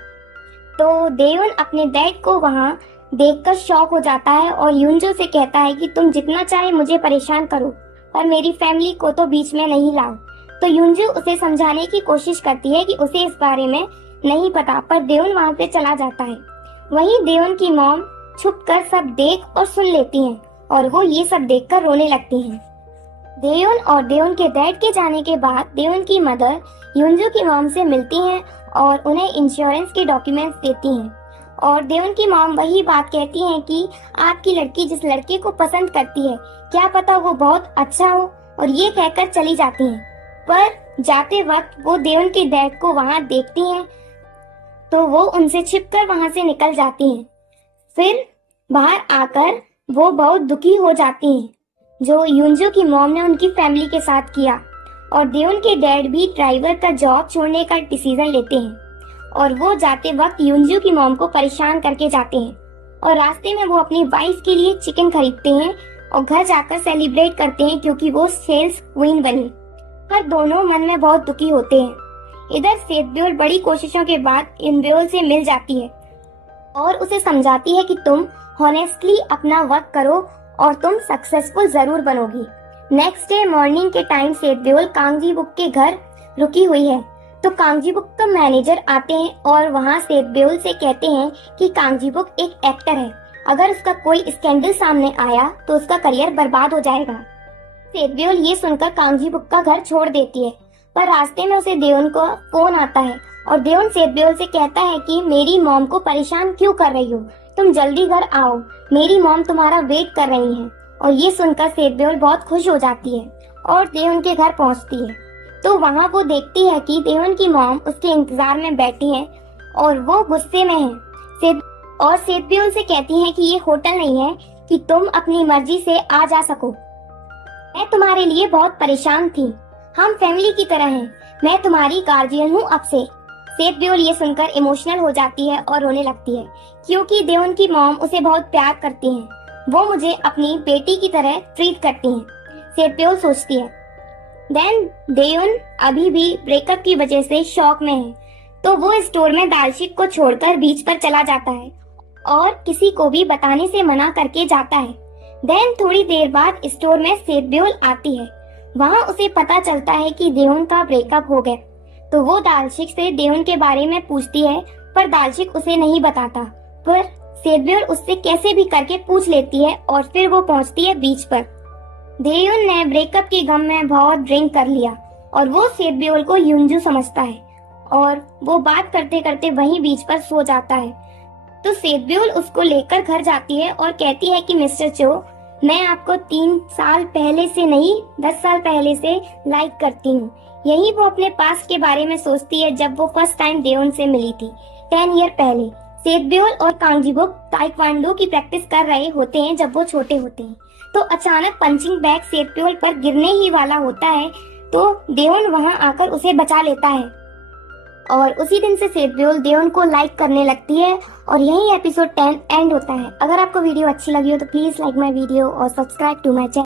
तो देवन अपने डैड को वहाँ देखकर शॉक हो जाता है और यूनजू से कहता है कि तुम जितना चाहे मुझे परेशान करो पर मेरी फैमिली को तो बीच में नहीं लाओ। तो यूनजू उसे समझाने की कोशिश करती है कि उसे इस बारे में नहीं पता, पर देवन वहाँ से चला जाता है। वहीं देवन की मॉम छुपकर सब देख और सुन लेती हैं और वो ये सब देखकर रोने लगती हैं। देवन और देवन के डैड के जाने के बाद देवन की मदर यूनजू की मॉम से मिलती हैं और उन्हें इंश्योरेंस के डॉक्यूमेंट्स देती हैं। और देवन की मॉम वही बात कहती हैं कि आपकी लड़की जिस लड़के को पसंद करती है क्या पता वो बहुत अच्छा हो, और ये कहकर चली जाती हैं। पर जाते वक्त वो देवन के डैड को वहाँ देखती हैं तो वो उनसे छिपकर वहाँ से निकल जाती हैं। फिर बाहर आकर वो बहुत दुखी हो जाती हैं जो यूनजू की मॉम ने उनकी फैमिली के साथ किया। और देवन के डैड भी ड्राइवर का जॉब छोड़ने का डिसीजन लेते हैं और वो जाते वक्त यूनजू की मॉम को परेशान करके जाते हैं। और रास्ते में वो अपनी वाइफ के लिए चिकन खरीदते हैं और घर जाकर सेलिब्रेट करते हैं क्योंकि वो सेल्स क्वीन बनी। पर दोनों मन में बहुत दुखी होते हैं। इधर सेतब्योल बड़ी कोशिशों के बाद इनब्योल से मिल जाती है और उसे समझाती है कि तुम हॉनेस्टली अपना वर्क करो और तुम सक्सेसफुल जरूर बनोगी। नेक्स्ट डे मॉर्निंग के टाइम सेतब्योल कांगजीबुक के घर रुकी हुई है तो कांगजीबुक का मैनेजर आते हैं और वहाँ सेतब्योल से कहते हैं कि कांगजीबुक एक एक्टर है, अगर उसका कोई स्कैंडल सामने आया तो उसका करियर बर्बाद हो जाएगा। सेतब्योल ये सुनकर कांगजीबुक का घर छोड़ देती है, पर रास्ते में उसे देवन को फोन आता है और देवन सेतब्योल से कहता है कि मेरी मॉम को परेशान क्यों कर रही हो, तुम जल्दी घर आओ, मेरी मॉम तुम्हारा वेट कर रही है। और ये सुनकर सेतब्योल बहुत खुश हो जाती है और देवन के घर पहुंचती है तो वहाँ वो देखती है कि देवन की मॉम उसके इंतजार में बैठी है और वो गुस्से में है। और सेतब्योल से कहती है कि ये होटल नहीं है कि तुम अपनी मर्जी से आ जा सको, मैं तुम्हारे लिए बहुत परेशान थी, हम फैमिली की तरह हैं, मैं तुम्हारी गार्जियन हूँ अब से। सेतब्योल ये सुनकर इमोशनल हो जाती है और रोने लगती है क्योंकि देवन की मॉम उसे बहुत प्यार करती हैं, वो मुझे अपनी बेटी की तरह ट्रीट करती हैं, सेतब्योल सोचती है। देन देवन अभी भी ब्रेकअप की वजह से शॉक में है तो वो स्टोर में दालशिक को छोड़कर बीच पर चला जाता है और किसी को भी बताने से मना करके जाता है। देन थोड़ी देर बाद स्टोर में सेतब्योल आती है, वहाँ उसे पता चलता है कि देवन का ब्रेकअप हो गया तो वो दालशिक से देवन के बारे में पूछती है पर दालशिक उसे नहीं बताता, पर सेतब्योल उससे कैसे भी करके पूछ लेती है और फिर वो पहुंचती है बीच पर। देवन ने ब्रेकअप के गम में बहुत ड्रिंक कर लिया और वो सेतब्योल को यूनजू समझता है और वो बात करते करते वहीं बीच पर सो जाता है। तो सेतब्योल उसको लेकर घर जाती है और कहती है कि मिस्टर चो, मैं आपको 3 साल पहले से नहीं 10 साल पहले से लाइक करती हूँ। यही वो अपने पास्ट के बारे में सोचती है जब वो फर्स्ट टाइम देओन से मिली थी 10 ईयर पहले। सेतब्योल और कांगजीबोक ताइक्वांडो की प्रैक्टिस कर रहे होते हैं जब वो छोटे होते हैं। तो अचानक पंचिंग बैग सेतब्योल पर गिरने ही वाला होता है तो देओन वहां आकर उसे बचा लेता है और उसी दिन से सेतब्योल देओन को लाइक करने लगती है और यही एपिसोड 10 एंड होता है। अगर आपको वीडियो अच्छी लगी हो तो प्लीज लाइक माय वीडियो और सब्सक्राइब टू माय चैनल।